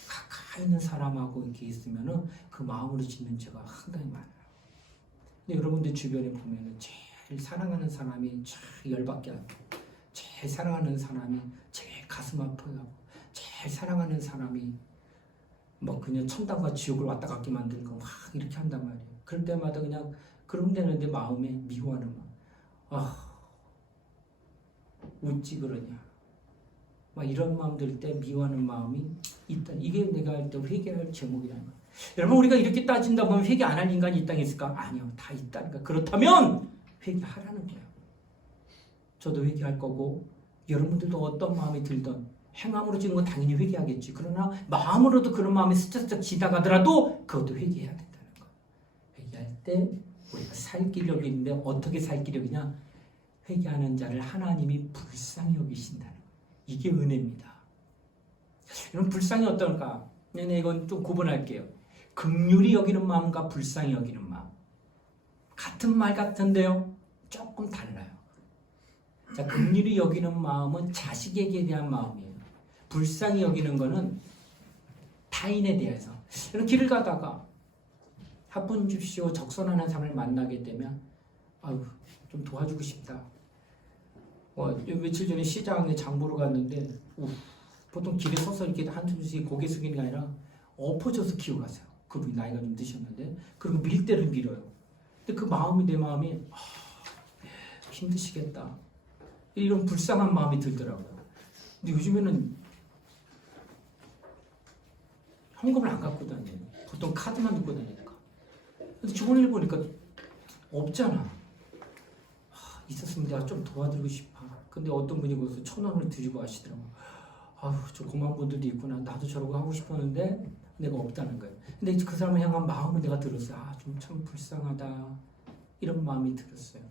가까이 있는 사람하고 이렇게 있으면은 그 마음으로 짓는 죄가 상당히 많아요. 근데 여러분들 주변에 보면은 제일 사랑하는 사람이 제일 열받게 하고, 제일 사랑하는 사람이 제일 가슴 아프게 하고, 제일 사랑하는 사람이 뭐 그냥 천당과 지옥을 왔다 갔게 만들고 막 이렇게 한단 말이에요. 그럴 때마다 그냥 그럼 되는데 마음에 미워하는 마음. 어찌 그러냐. 막 이런 마음 들 때 미워하는 마음이 있다. 이게 내가 할 때 회개할 제목이라는 거예요. 여러분 우리가 이렇게 따진다 보면 회개 안 할 인간이 이 땅에 있을까? 아니요. 다 있다니까. 그렇다면 회개하라는 거예요. 저도 회개할 거고 여러분들도 어떤 마음이 들던 행함으로 지는 건 당연히 회개하겠지. 그러나 마음으로도 그런 마음이 스쳐스쳐 지나가더라도 그것도 회개해야 된다는 거예요. 회개할 때 우리가 살 기력이 있는데 어떻게 살 기력이냐? 회개하는 자를 하나님이 불쌍히 여기신다는 거예요. 이게 은혜입니다. 여러분 불쌍히 어떨까? 이건 좀 구분할게요. 긍휼히 여기는 마음과 불쌍히 여기는 마음. 같은 말 같은데요. 조금 달라요. 자, 긍휼히 여기는 마음은 자식에게 대한 마음이에요. 불쌍히 여기는 거는 타인에 대해서. 여러분 길을 가다가 화분 줍시오 적선하는 사람을 만나게 되면 좀 도와주고 싶다. 며칠 전에 시장에 장 보러 갔는데 보통 길에 서서 이렇게 한숨씩 고개 숙이는 게 아니라 엎어져서 기어가세요. 그분이 나이가 좀 드셨는데 그리고 밀 때를 밀어요. 근데 그 마음이 내 마음이 힘드시겠다. 이런 불쌍한 마음이 들더라고요. 근데 요즘에는 현금을 안 갖고 다녀요. 보통 카드만 넣고 다니니까. 근데 주머니를 보니까 없잖아. 있었으면 내가 좀 도와드리고 싶어. 근데 어떤 분이 거기서 1,000원을 드리고 가시더라고. 저 고마운 분들도 있구나. 나도 저러고 하고 싶었는데 내가 없다는 거예요. 근데 그 사람을 향한 마음은 내가 들었어요. 좀 참 불쌍하다. 이런 마음이 들었어요.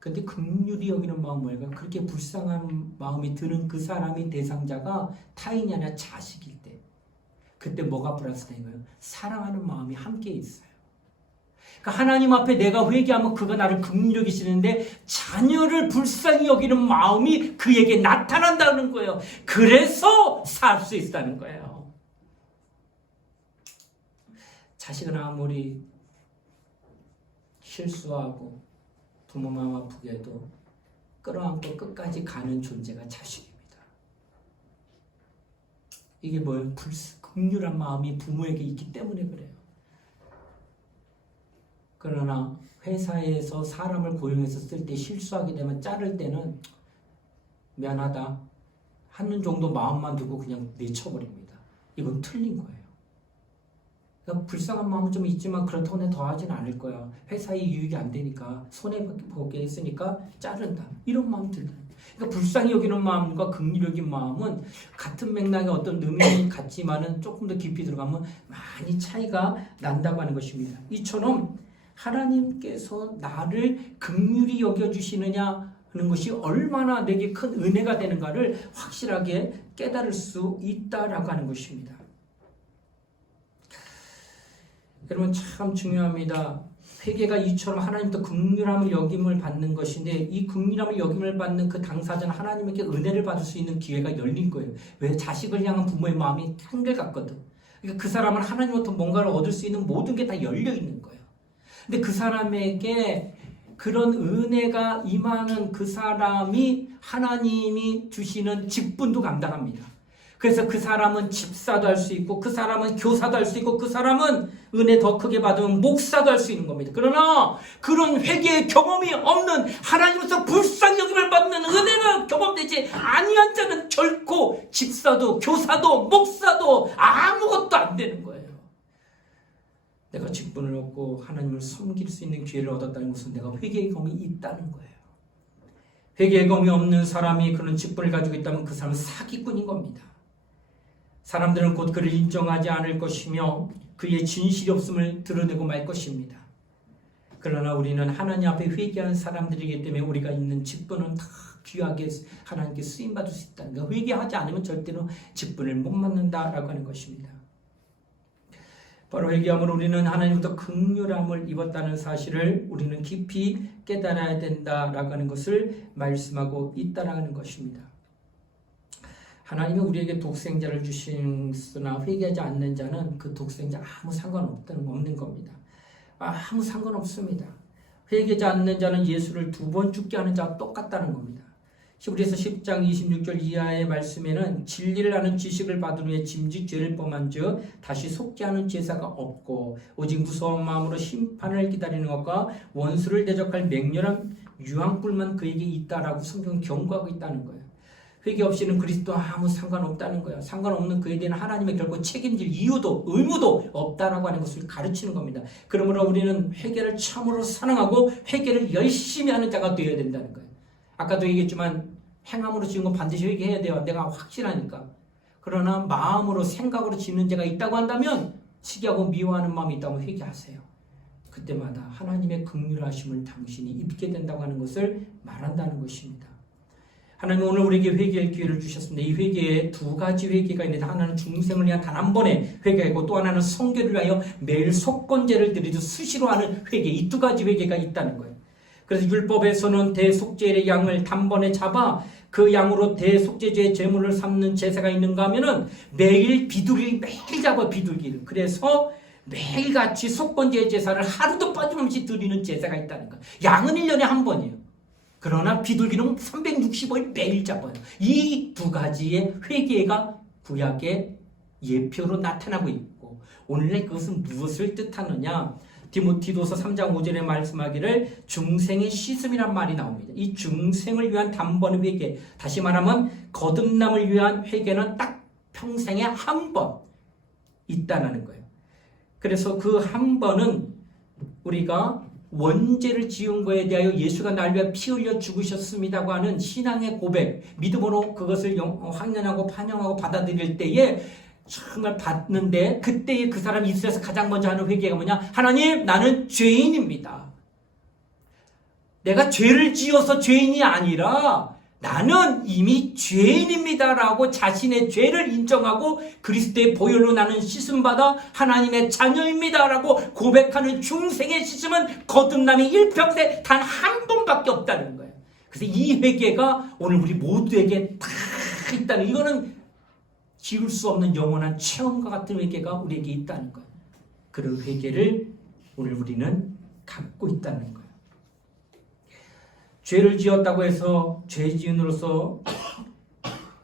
근데 긍휼히 여기는 마음은 뭐예요? 그렇게 불쌍한 마음이 드는 그 사람이 대상자가 타인이 아니라 자식일 때. 그때 뭐가 플러스된 거예요? 사랑하는 마음이 함께 있어요. 그러니까 하나님 앞에 내가 회개하면 그가 나를 긍휼히 여기시는데 자녀를 불쌍히 여기는 마음이 그에게 나타난다는 거예요. 그래서 살 수 있다는 거예요. 자식은 아무리 실수하고 부모 마음 아프게 해도 끌어안고 끝까지 가는 존재가 자식입니다. 이게 뭐예요? 긍휼한 마음이 부모에게 있기 때문에 그래요. 그러나 회사에서 사람을 고용해서 쓸 때 실수하게 되면 자를 때는 미안하다 하는 정도 마음만 두고 그냥 내쳐버립니다. 이건 틀린 거예요. 그러니까 불쌍한 마음은 좀 있지만 그렇다고 내가 더하진 않을 거야. 회사에 유익이 안 되니까 손해보게 했으니까 자른다. 이런 마음 들다. 그러니까 불쌍히 여기는 마음과 긍휼히 여긴 마음은 같은 맥락의 어떤 의미 같지만은 조금 더 깊이 들어가면 많이 차이가 난다고 하는 것입니다. 이처럼 하나님께서 나를 긍휼히 여겨주시느냐 하는 것이 얼마나 내게 큰 은혜가 되는가를 확실하게 깨달을 수 있다라고 하는 것입니다. 여러분 참 중요합니다. 회개가 이처럼 하나님부터 긍휼함을 여김을 받는 것인데 이 긍휼함을 여김을 받는 그 당사자는 하나님에게 은혜를 받을 수 있는 기회가 열린 거예요. 왜? 자식을 향한 부모의 마음이 한결같거든. 그러니까 그 사람은 하나님으로부터 뭔가를 얻을 수 있는 모든 게 다 열려 있는 거예요. 근데 그 사람에게 그런 은혜가 임하는 그 사람이 하나님이 주시는 직분도 감당합니다. 그래서 그 사람은 집사도 할 수 있고 그 사람은 교사도 할 수 있고 그 사람은 은혜 더 크게 받으면 목사도 할 수 있는 겁니다. 그러나 그런 회개의 경험이 없는 하나님으로서 불쌍히 여김을 받는 은혜가 경험되지 아니한 자는 결코 집사도 교사도 목사도 아무것도 안 되는 거예요. 내가 직분을 얻고 하나님을 섬길 수 있는 기회를 얻었다는 것은 내가 회개의 경험이 있다는 거예요. 회개의 경험이 없는 사람이 그런 직분을 가지고 있다면 그 사람은 사기꾼인 겁니다. 사람들은 곧 그를 인정하지 않을 것이며 그의 진실이 없음을 드러내고 말 것입니다. 그러나 우리는 하나님 앞에 회개하는 사람들이기 때문에 우리가 있는 직분은 다 귀하게 하나님께 쓰임받을 수 있다는 거. 회개하지 않으면 절대로 직분을 못 맡는다라고 하는 것입니다. 바로 회개함으로 우리는 하나님부터 긍휼함을 입었다는 사실을 우리는 깊이 깨달아야 된다라고 하는 것을 말씀하고 있다라는 것입니다. 하나님이 우리에게 독생자를 주시으나 회개하지 않는 자는 그 독생자 아무 상관없는 겁니다. 아무 상관없습니다. 회개하지 않는 자는 예수를 2번 죽게 하는 자와 똑같다는 겁니다. 히브리서 10장 26절 이하의 말씀에는 진리를 아는 지식을 받은 후에 짐짓 죄를 범한 즉 다시 속지 않은 제사가 없고 오직 무서운 마음으로 심판을 기다리는 것과 원수를 대적할 맹렬한 유황불만 그에게 있다라고 성경은 경고하고 있다는 거예요. 회개 없이는 그리스도와 아무 상관없다는 거예요. 상관없는 그에 대한 하나님의 결코 책임질 이유도 의무도 없다라고 하는 것을 가르치는 겁니다. 그러므로 우리는 회개를 참으로 사랑하고 회개를 열심히 하는 자가 되어야 된다는 거예요. 아까도 얘기했지만 행함으로 지은 건 반드시 회개해야 돼요. 내가 확실하니까. 그러나 마음으로 생각으로 짓는 죄가 있다고 한다면 시기하고 미워하는 마음이 있다면 회개하세요. 그때마다 하나님의 긍휼하심을 당신이 입게 된다고 하는 것을 말한다는 것입니다. 하나님 오늘 우리에게 회개의 기회를 주셨습니다. 이 회개에 2가지 회개가 있는데 하나는 중생을 위한 단 한 번의 회개이고 또 하나는 성결을 위하여 매일 속건제를 드리듯 수시로 하는 회개, 이 2가지 회개가 있다는 거예요. 그래서 율법에서는 대속죄의 양을 단번에 잡아 그 양으로 대속죄의 제물을 삼는 제사가 있는가 하면은 매일 잡아 비둘기를. 그래서 매일같이 속건제의 제사를 하루도 빠짐없이 드리는 제사가 있다는 거예요. 양은 1년에 한 번이에요. 그러나 비둘기는 365일 매일 잡아요. 이 2가지의 회개가 구약의 예표로 나타나고 있고 오늘날 그것은 무엇을 뜻하느냐? 디모데후서 3장 5절에 말씀하기를 중생의 씻음이란 말이 나옵니다. 이 중생을 위한 단번의 회개, 다시 말하면 거듭남을 위한 회개는 딱 평생에 한 번 있다는 거예요. 그래서 그 한 번은 우리가 원죄를 지은 것에 대하여 예수가 나를 위해 피 흘려 죽으셨습니다고 하는 신앙의 고백, 믿음으로 그것을 확nhận하고 반영하고 받아들일 때에 정말 받는데 그때에 그 사람이 이스라엘에서 가장 먼저 하는 회개가 뭐냐? 하나님, 나는 죄인입니다. 내가 죄를 지어서 죄인이 아니라 나는 이미 죄인입니다라고 자신의 죄를 인정하고 그리스도의 보혈로 나는 씻음받아 하나님의 자녀입니다라고 고백하는 중생의 씻음은 거듭남이 일평생 단 한 번밖에 없다는 거예요. 그래서 이 회개가 오늘 우리 모두에게 다 있다는, 이거는 지울 수 없는 영원한 체험과 같은 회개가 우리에게 있다는 거예요. 그런 회개를 오늘 우리는 갖고 있다는 거예요. 죄를 지었다고 해서 죄지은으로서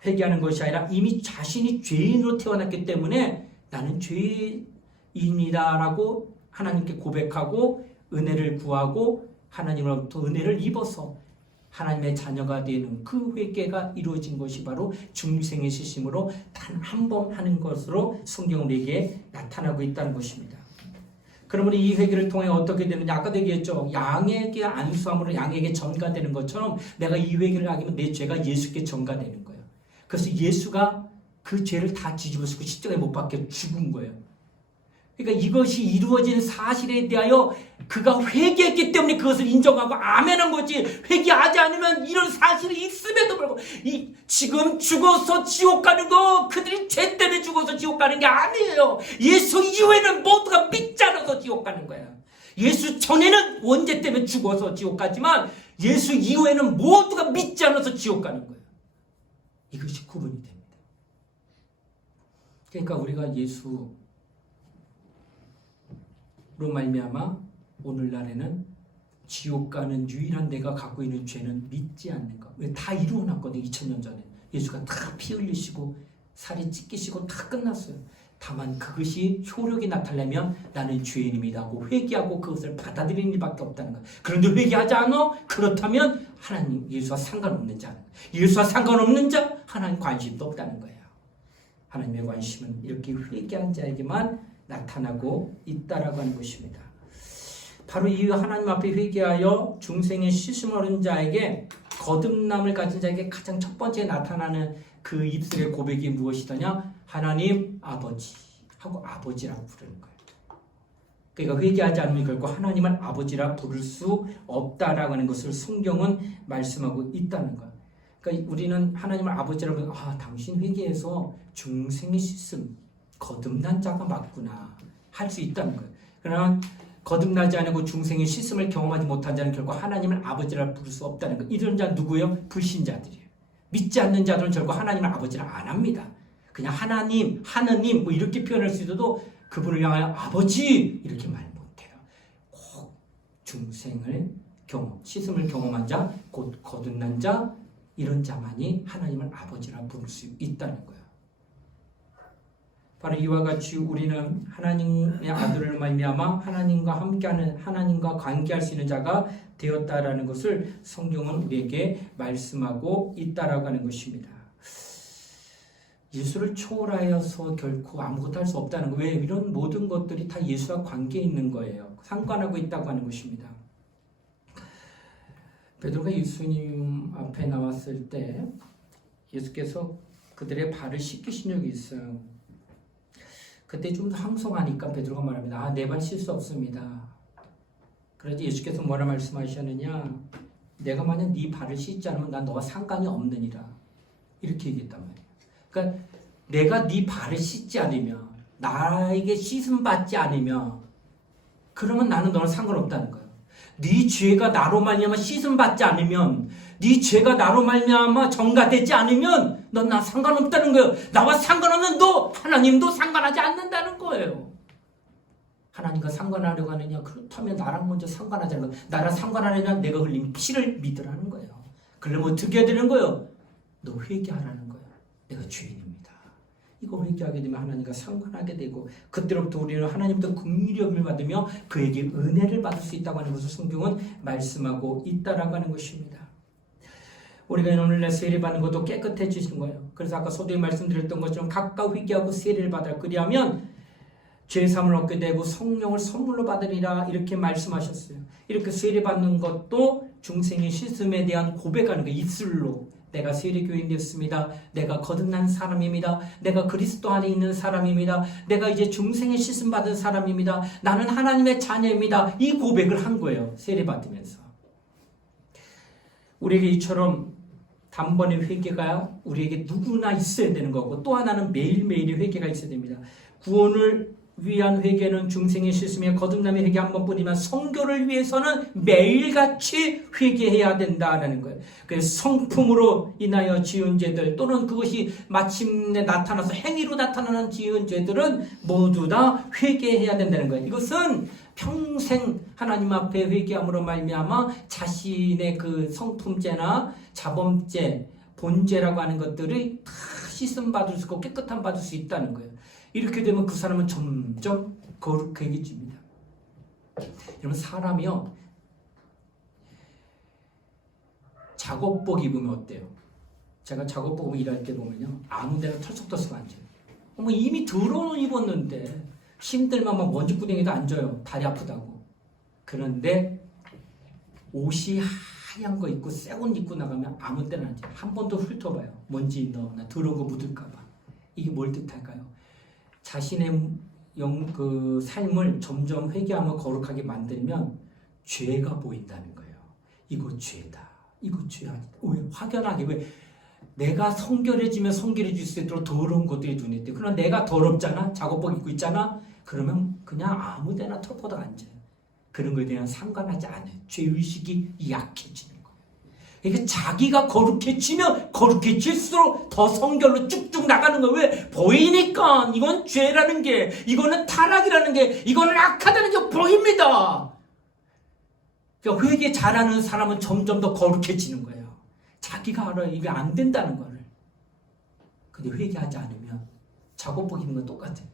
회개하는 것이 아니라 이미 자신이 죄인으로 태어났기 때문에 나는 죄인이다라고 하나님께 고백하고 은혜를 구하고 하나님으로부터 은혜를 입어서 하나님의 자녀가 되는 그 회개가 이루어진 것이 바로 중생의 시심으로 단 한 번 하는 것으로 성경 우리에게 나타나고 있다는 것입니다. 그러면 이 회개를 통해 어떻게 되느냐? 아까도 얘기했죠. 양에게 안수함으로 양에게 전가되는 것처럼 내가 이 회개를 하게 되면 내 죄가 예수께 전가되는 거예요. 그래서 예수가 그 죄를 다 뒤집어쓰고 십자가에 못 박혀 죽은 거예요. 그러니까 이것이 이루어진 사실에 대하여 그가 회개했기 때문에 그것을 인정하고 아멘한 거지, 회개하지 않으면 이런 사실이 있음에도 불구하고 지금 죽어서 지옥 가는 거 그들이 죄 때문에 죽어서 지옥 가는 게 아니에요. 예수 이후에는 모두가 믿지 않아서 지옥 가는 거야. 예수 전에는 원죄 때문에 죽어서 지옥 가지만 예수 이후에는 모두가 믿지 않아서 지옥 가는 거예요. 이것이 구분이 됩니다. 그러니까 우리가 예수로 말미암아 오늘날에는 지옥 가는 유일한 내가 갖고 있는 죄는 믿지 않는 것. 왜? 다 이루어놨거든요. 2000년 전에 예수가 다 피 흘리시고 살이 찢기시고 다 끝났어요. 다만 그것이 효력이 나타내면 나는 죄인입니다 하고 회개하고 그것을 받아들이는 일밖에 없다는 거예요. 그런데 회개하지 않아? 그렇다면 하나님 예수와 상관없는 자, 예수와 상관없는 자 하나님 관심도 없다는 거예요. 하나님의 관심은 이렇게 회개한 자에게만 나타나고 있다라고 하는 것입니다. 바로 이 하나님 앞에 회개하여 중생의 씻음 얻은 자에게 거듭남을 가진 자에게 가장 첫 번째 나타나는 그 입술의 고백이 무엇이더냐? 하나님 아버지 하고 아버지라고 부르는 거예요. 그러니까 회개하지 않으면 결국 하나님을 아버지라 부를 수 없다라고 하는 것을 성경은 말씀하고 있다는 거예요. 그러니까 우리는 하나님을 아버지라고 하면 당신 회개해서 중생의 씻음 거듭난 자가 맞구나 할 수 있다는 거예요. 그러나 거듭나지 않고 중생의 씻음을 경험하지 못한 자는 결국 하나님을 아버지라 부를 수 없다는 거예요. 이런 자 누구예요? 불신자들이에요. 믿지 않는 자들은 결국 하나님을 아버지라 안 합니다. 그냥 하나님 뭐 이렇게 표현할 수 있어도 그분을 향하여 아버지 이렇게 말 못해요. 꼭 중생을 씻음을 경험한 자, 곧 거듭난 자, 이런 자만이 하나님을 아버지라 부를 수 있다는 거예요. 바로 이와 같이 우리는 하나님의 아들을 말미암아 하나님과 함께하는, 하나님과 관계할 수 있는 자가 되었다라는 것을 성경은 우리에게 말씀하고 있다라고 하는 것입니다. 예수를 초월하여서 결코 아무것도 할 수 없다는 거예요. 왜? 이런 모든 것들이 다 예수와 관계 있는 거예요. 상관하고 있다고 하는 것입니다. 베드로가 예수님 앞에 나왔을 때 예수께서 그들의 발을 씻기신 적이 있어요. 그때 좀 황송하니까 베드로가 말합니다. 내 발 씻을 수 없습니다. 그래서 예수께서 뭐라 말씀하셨느냐? 내가 만약 네 발을 씻지 않으면 난 너와 상관이 없느니라. 이렇게 얘기했단 말이에요. 그러니까 내가 네 발을 씻지 않으면, 나에게 씻음 받지 않으면, 그러면 나는 너랑 상관없다는 거예요. 네 죄가 나로 말미암아 씻음 받지 않으면, 네 죄가 나로 말미암아 정가되지 않으면 넌 나 상관없다는 거예요. 나와 상관없는 너 하나님도 상관하지 않는다는 거예요. 하나님과 상관하려고 하느냐? 그렇다면 나랑 먼저 상관하자는 거예요. 나랑 상관하려면 내가 흘린 피를 믿으라는 거예요. 그러면 어떻게 해야 되는 거예요? 너 회개하라는 거예요. 내가 죄인입니다. 이거 회개하게 되면 하나님과 상관하게 되고, 그때로부터 우리는 하나님부터 긍휼히 여김을 받으며 그에게 은혜를 받을 수 있다고 하는 것을 성경은 말씀하고 있다라고 하는 것입니다. 우리가 오늘날 세례 받는 것도 깨끗해지신 거예요. 그래서 아까 서두에 말씀드렸던 것처럼 각각 회개하고 세례를 받으라. 그리하면 죄사함을 얻게 되고 성령을 선물로 받으리라, 이렇게 말씀하셨어요. 이렇게 세례 받는 것도 중생의 씻음에 대한 고백하는 거예요. 입술로 내가 세례교인 됐습니다. 내가 거듭난 사람입니다. 내가 그리스도 안에 있는 사람입니다. 내가 이제 중생의 씻음 받은 사람입니다. 나는 하나님의 자녀입니다. 이 고백을 한 거예요. 세례 받으면서. 우리에게 이처럼 단번에 회개가 우리에게 누구나 있어야 되는 거고, 또 하나는 매일매일의 회개가 있어야 됩니다. 구원을 위한 회개는 중생의 씻음에 거듭남의 회개 한 번뿐이지만 성교를 위해서는 매일같이 회개해야 된다는 거예요. 그래서 성품으로 인하여 지은 죄들, 또는 그것이 마침내 나타나서 행위로 나타나는 지은 죄들은 모두 다 회개해야 된다는 거예요. 이것은 평생 하나님 앞에 회개함으로 말미암아 자신의 그 성품죄나 자범죄, 본죄라고 하는 것들이 다 씻음 받을 수 있고 깨끗함 받을 수 있다는 거예요. 이렇게 되면 그 사람은 점점 거룩해집니다. 여러분, 사람이요, 작업복 입으면 어때요? 제가 작업복 일할 때 보면요, 아무데나 털썩털썩 앉아요. 뭐 이미 더러운 옷 입었는데 힘들면 막 먼지구덩이도 앉아요. 다리 아프다고. 그런데 옷이 하얀 거 입고 새 옷 입고 나가면 아무 때나 앉아요. 한 번 더 훑어봐요. 먼지 넣거나 더러운 거 묻을까봐. 이게 뭘 뜻할까요? 자신의 그 삶을 점점 회개하며 거룩하게 만들면 죄가 보인다는 거예요. 이거 죄다. 이거 죄 아니다. 왜? 확연하게. 왜? 내가 성결해지면 성결해질 수 있도록 더러운 것들이 눈에 띄어요. 그러나 내가 더럽잖아? 작업복 입고 있잖아? 그러면 그냥 아무 데나 털포덕 앉아요. 그런 거에 대한 상관하지 않아요. 죄의식이 약해지는 거예요. 그러니까 자기가 거룩해지면 거룩해질수록 더 성결로 쭉쭉 나가는 거예요. 왜? 보이니까 이건 죄라는 게, 이거는 타락이라는 게, 이거는 악하다는 게 보입니다. 그러니까 회개 잘하는 사람은 점점 더 거룩해지는 거예요. 자기가 알아요. 이게 안 된다는 거를. 근데 회개하지 않으면 작업복 입는 건 똑같아요.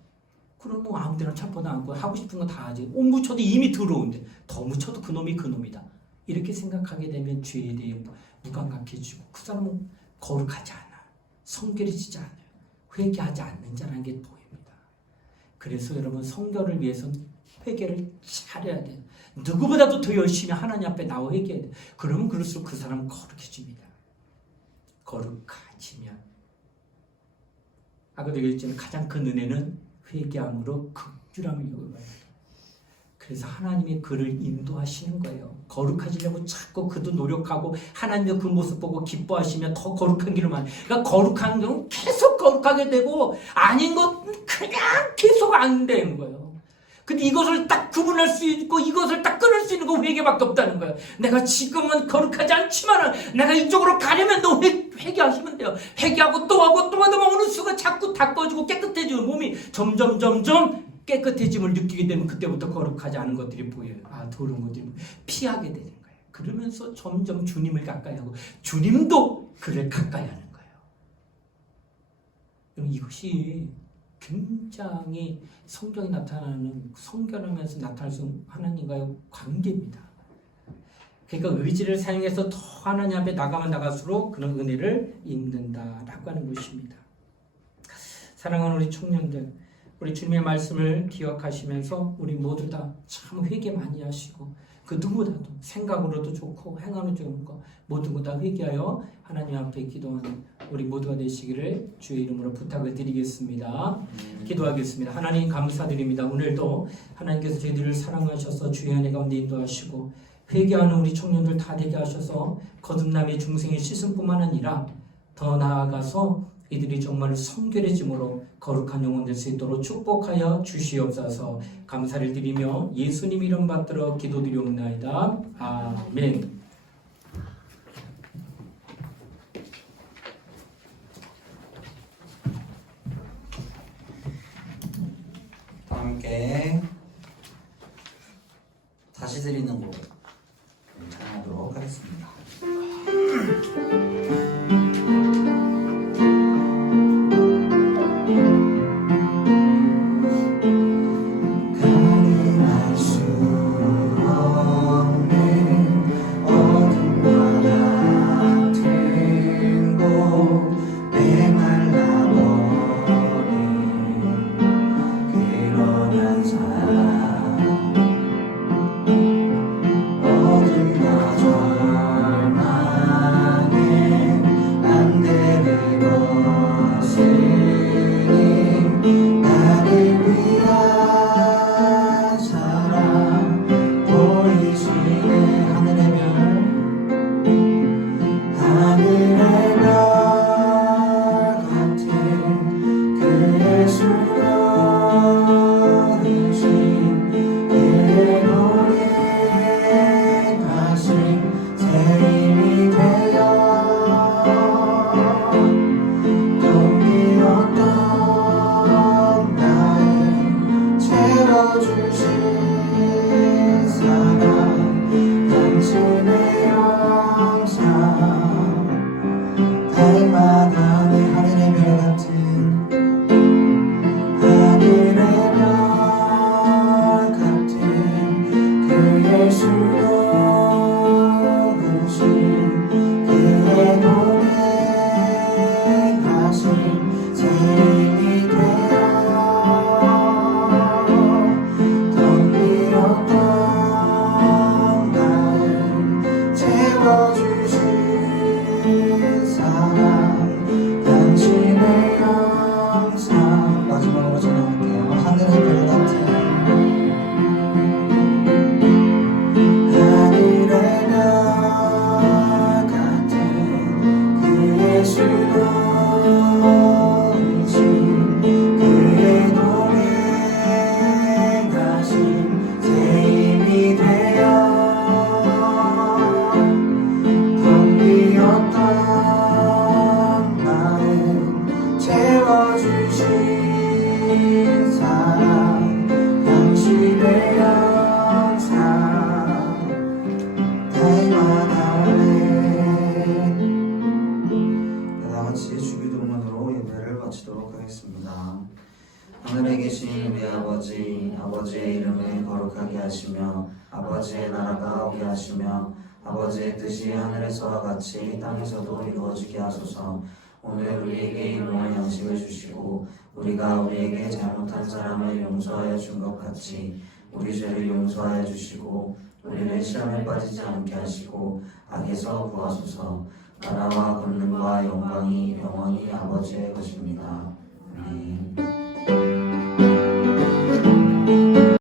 그럼 뭐 아무 데나 참고도 않고 하고 싶은 거 다 하지. 옷 묻혀도 이미 더러운데 더 묻혀도 그놈이 그놈이다. 이렇게 생각하게 되면 죄에 대해 무감각해지고 그 사람은 거룩하지 않아. 성결해지지 않아요. 회개하지 않는 자라는 게 보입니다. 그래서 여러분 성결을 위해서는 회개를 잘해야 돼요. 누구보다도 더 열심히 하나님 앞에 나와 회개해야 돼요. 그러면 그럴수록 그 사람은 거룩해집니다. 거룩해지면 아까도 얘기했지만 가장 큰 은혜는 회개함으로 극률함을 요구해요. 그래서 하나님이 그를 인도하시는 거예요. 거룩해지려고 자꾸 그도 노력하고 하나님의 그 모습 보고 기뻐하시면 더 거룩한 길을 만. 그러니까 거룩한 경우 계속 거룩하게 되고 아닌 것 그냥 계속 안 되는 거예요. 근데 이것을 딱 구분할 수 있고 이것을 딱 끊을 수 있는 건 회개밖에 없다는 거예요. 내가 지금은 거룩하지 않지만 내가 이쪽으로 가려면 너 회개하시면 돼요. 회개하고 또 하고 또 하다 보면 어느 순간 자꾸 닦아지고 깨끗해지고 몸이 점점 깨끗해짐을 느끼게 되면 그때부터 거룩하지 않은 것들이 보여요. 아, 더러운 것들이 피하게 되는 거예요. 그러면서 점점 주님을 가까이 하고 주님도 그를 가까이 하는 거예요. 이것이 굉장히 성경에 나타나는 성결하면서 나타날 수 있는 하나님과의 관계입니다. 그러니까 의지를 사용해서 더 하나님 앞에 나가면 나갈수록 그런 은혜를 입는다라고 하는 것입니다. 사랑하는 우리 청년들, 우리 주님의 말씀을 기억하시면서 우리 모두 다 참 회개 많이 하시고 그 누구보다도 생각으로도 좋고 행함으로 좋은 거 모두 다 회개하여 하나님 앞에 기도하는 우리 모두가 되시기를 주의 이름으로 부탁을 드리겠습니다. 기도하겠습니다. 하나님 감사드립니다. 오늘도 하나님께서 저희들을 사랑하셔서 주의 은혜 가운데 인도하시고 회개하는 우리 청년들 다 되게 하셔서 거듭남의 중생의 씻음뿐만 아니라 더 나아가서 이들이 정말 성결해짐으로 거룩한 영혼 될 수 있도록 축복하여 주시옵소서. 감사를 드리며 예수님 이름 받들어 기도드리옵나이다. 아멘. 함께 다시 드리는 곡 찬양하도록 하겠습니다. 아버지, 아버지의 이름을 거룩하게 하시며 아버지의 나라가 오게 하시며 아버지의 뜻이 하늘에서와 같이 땅에서도 이루어지게 하소서. 오늘 우리에게 일용할 양식을 주시고 우리가 우리에게 잘못한 사람을 용서하여 준 것 같이 우리 죄를 용서하여 주시고 우리를 시험에 빠지지 않게 하시고 악에서 구하소서. 나라와 권능과 영광이 영원히 아버지의 것입니다. 아멘.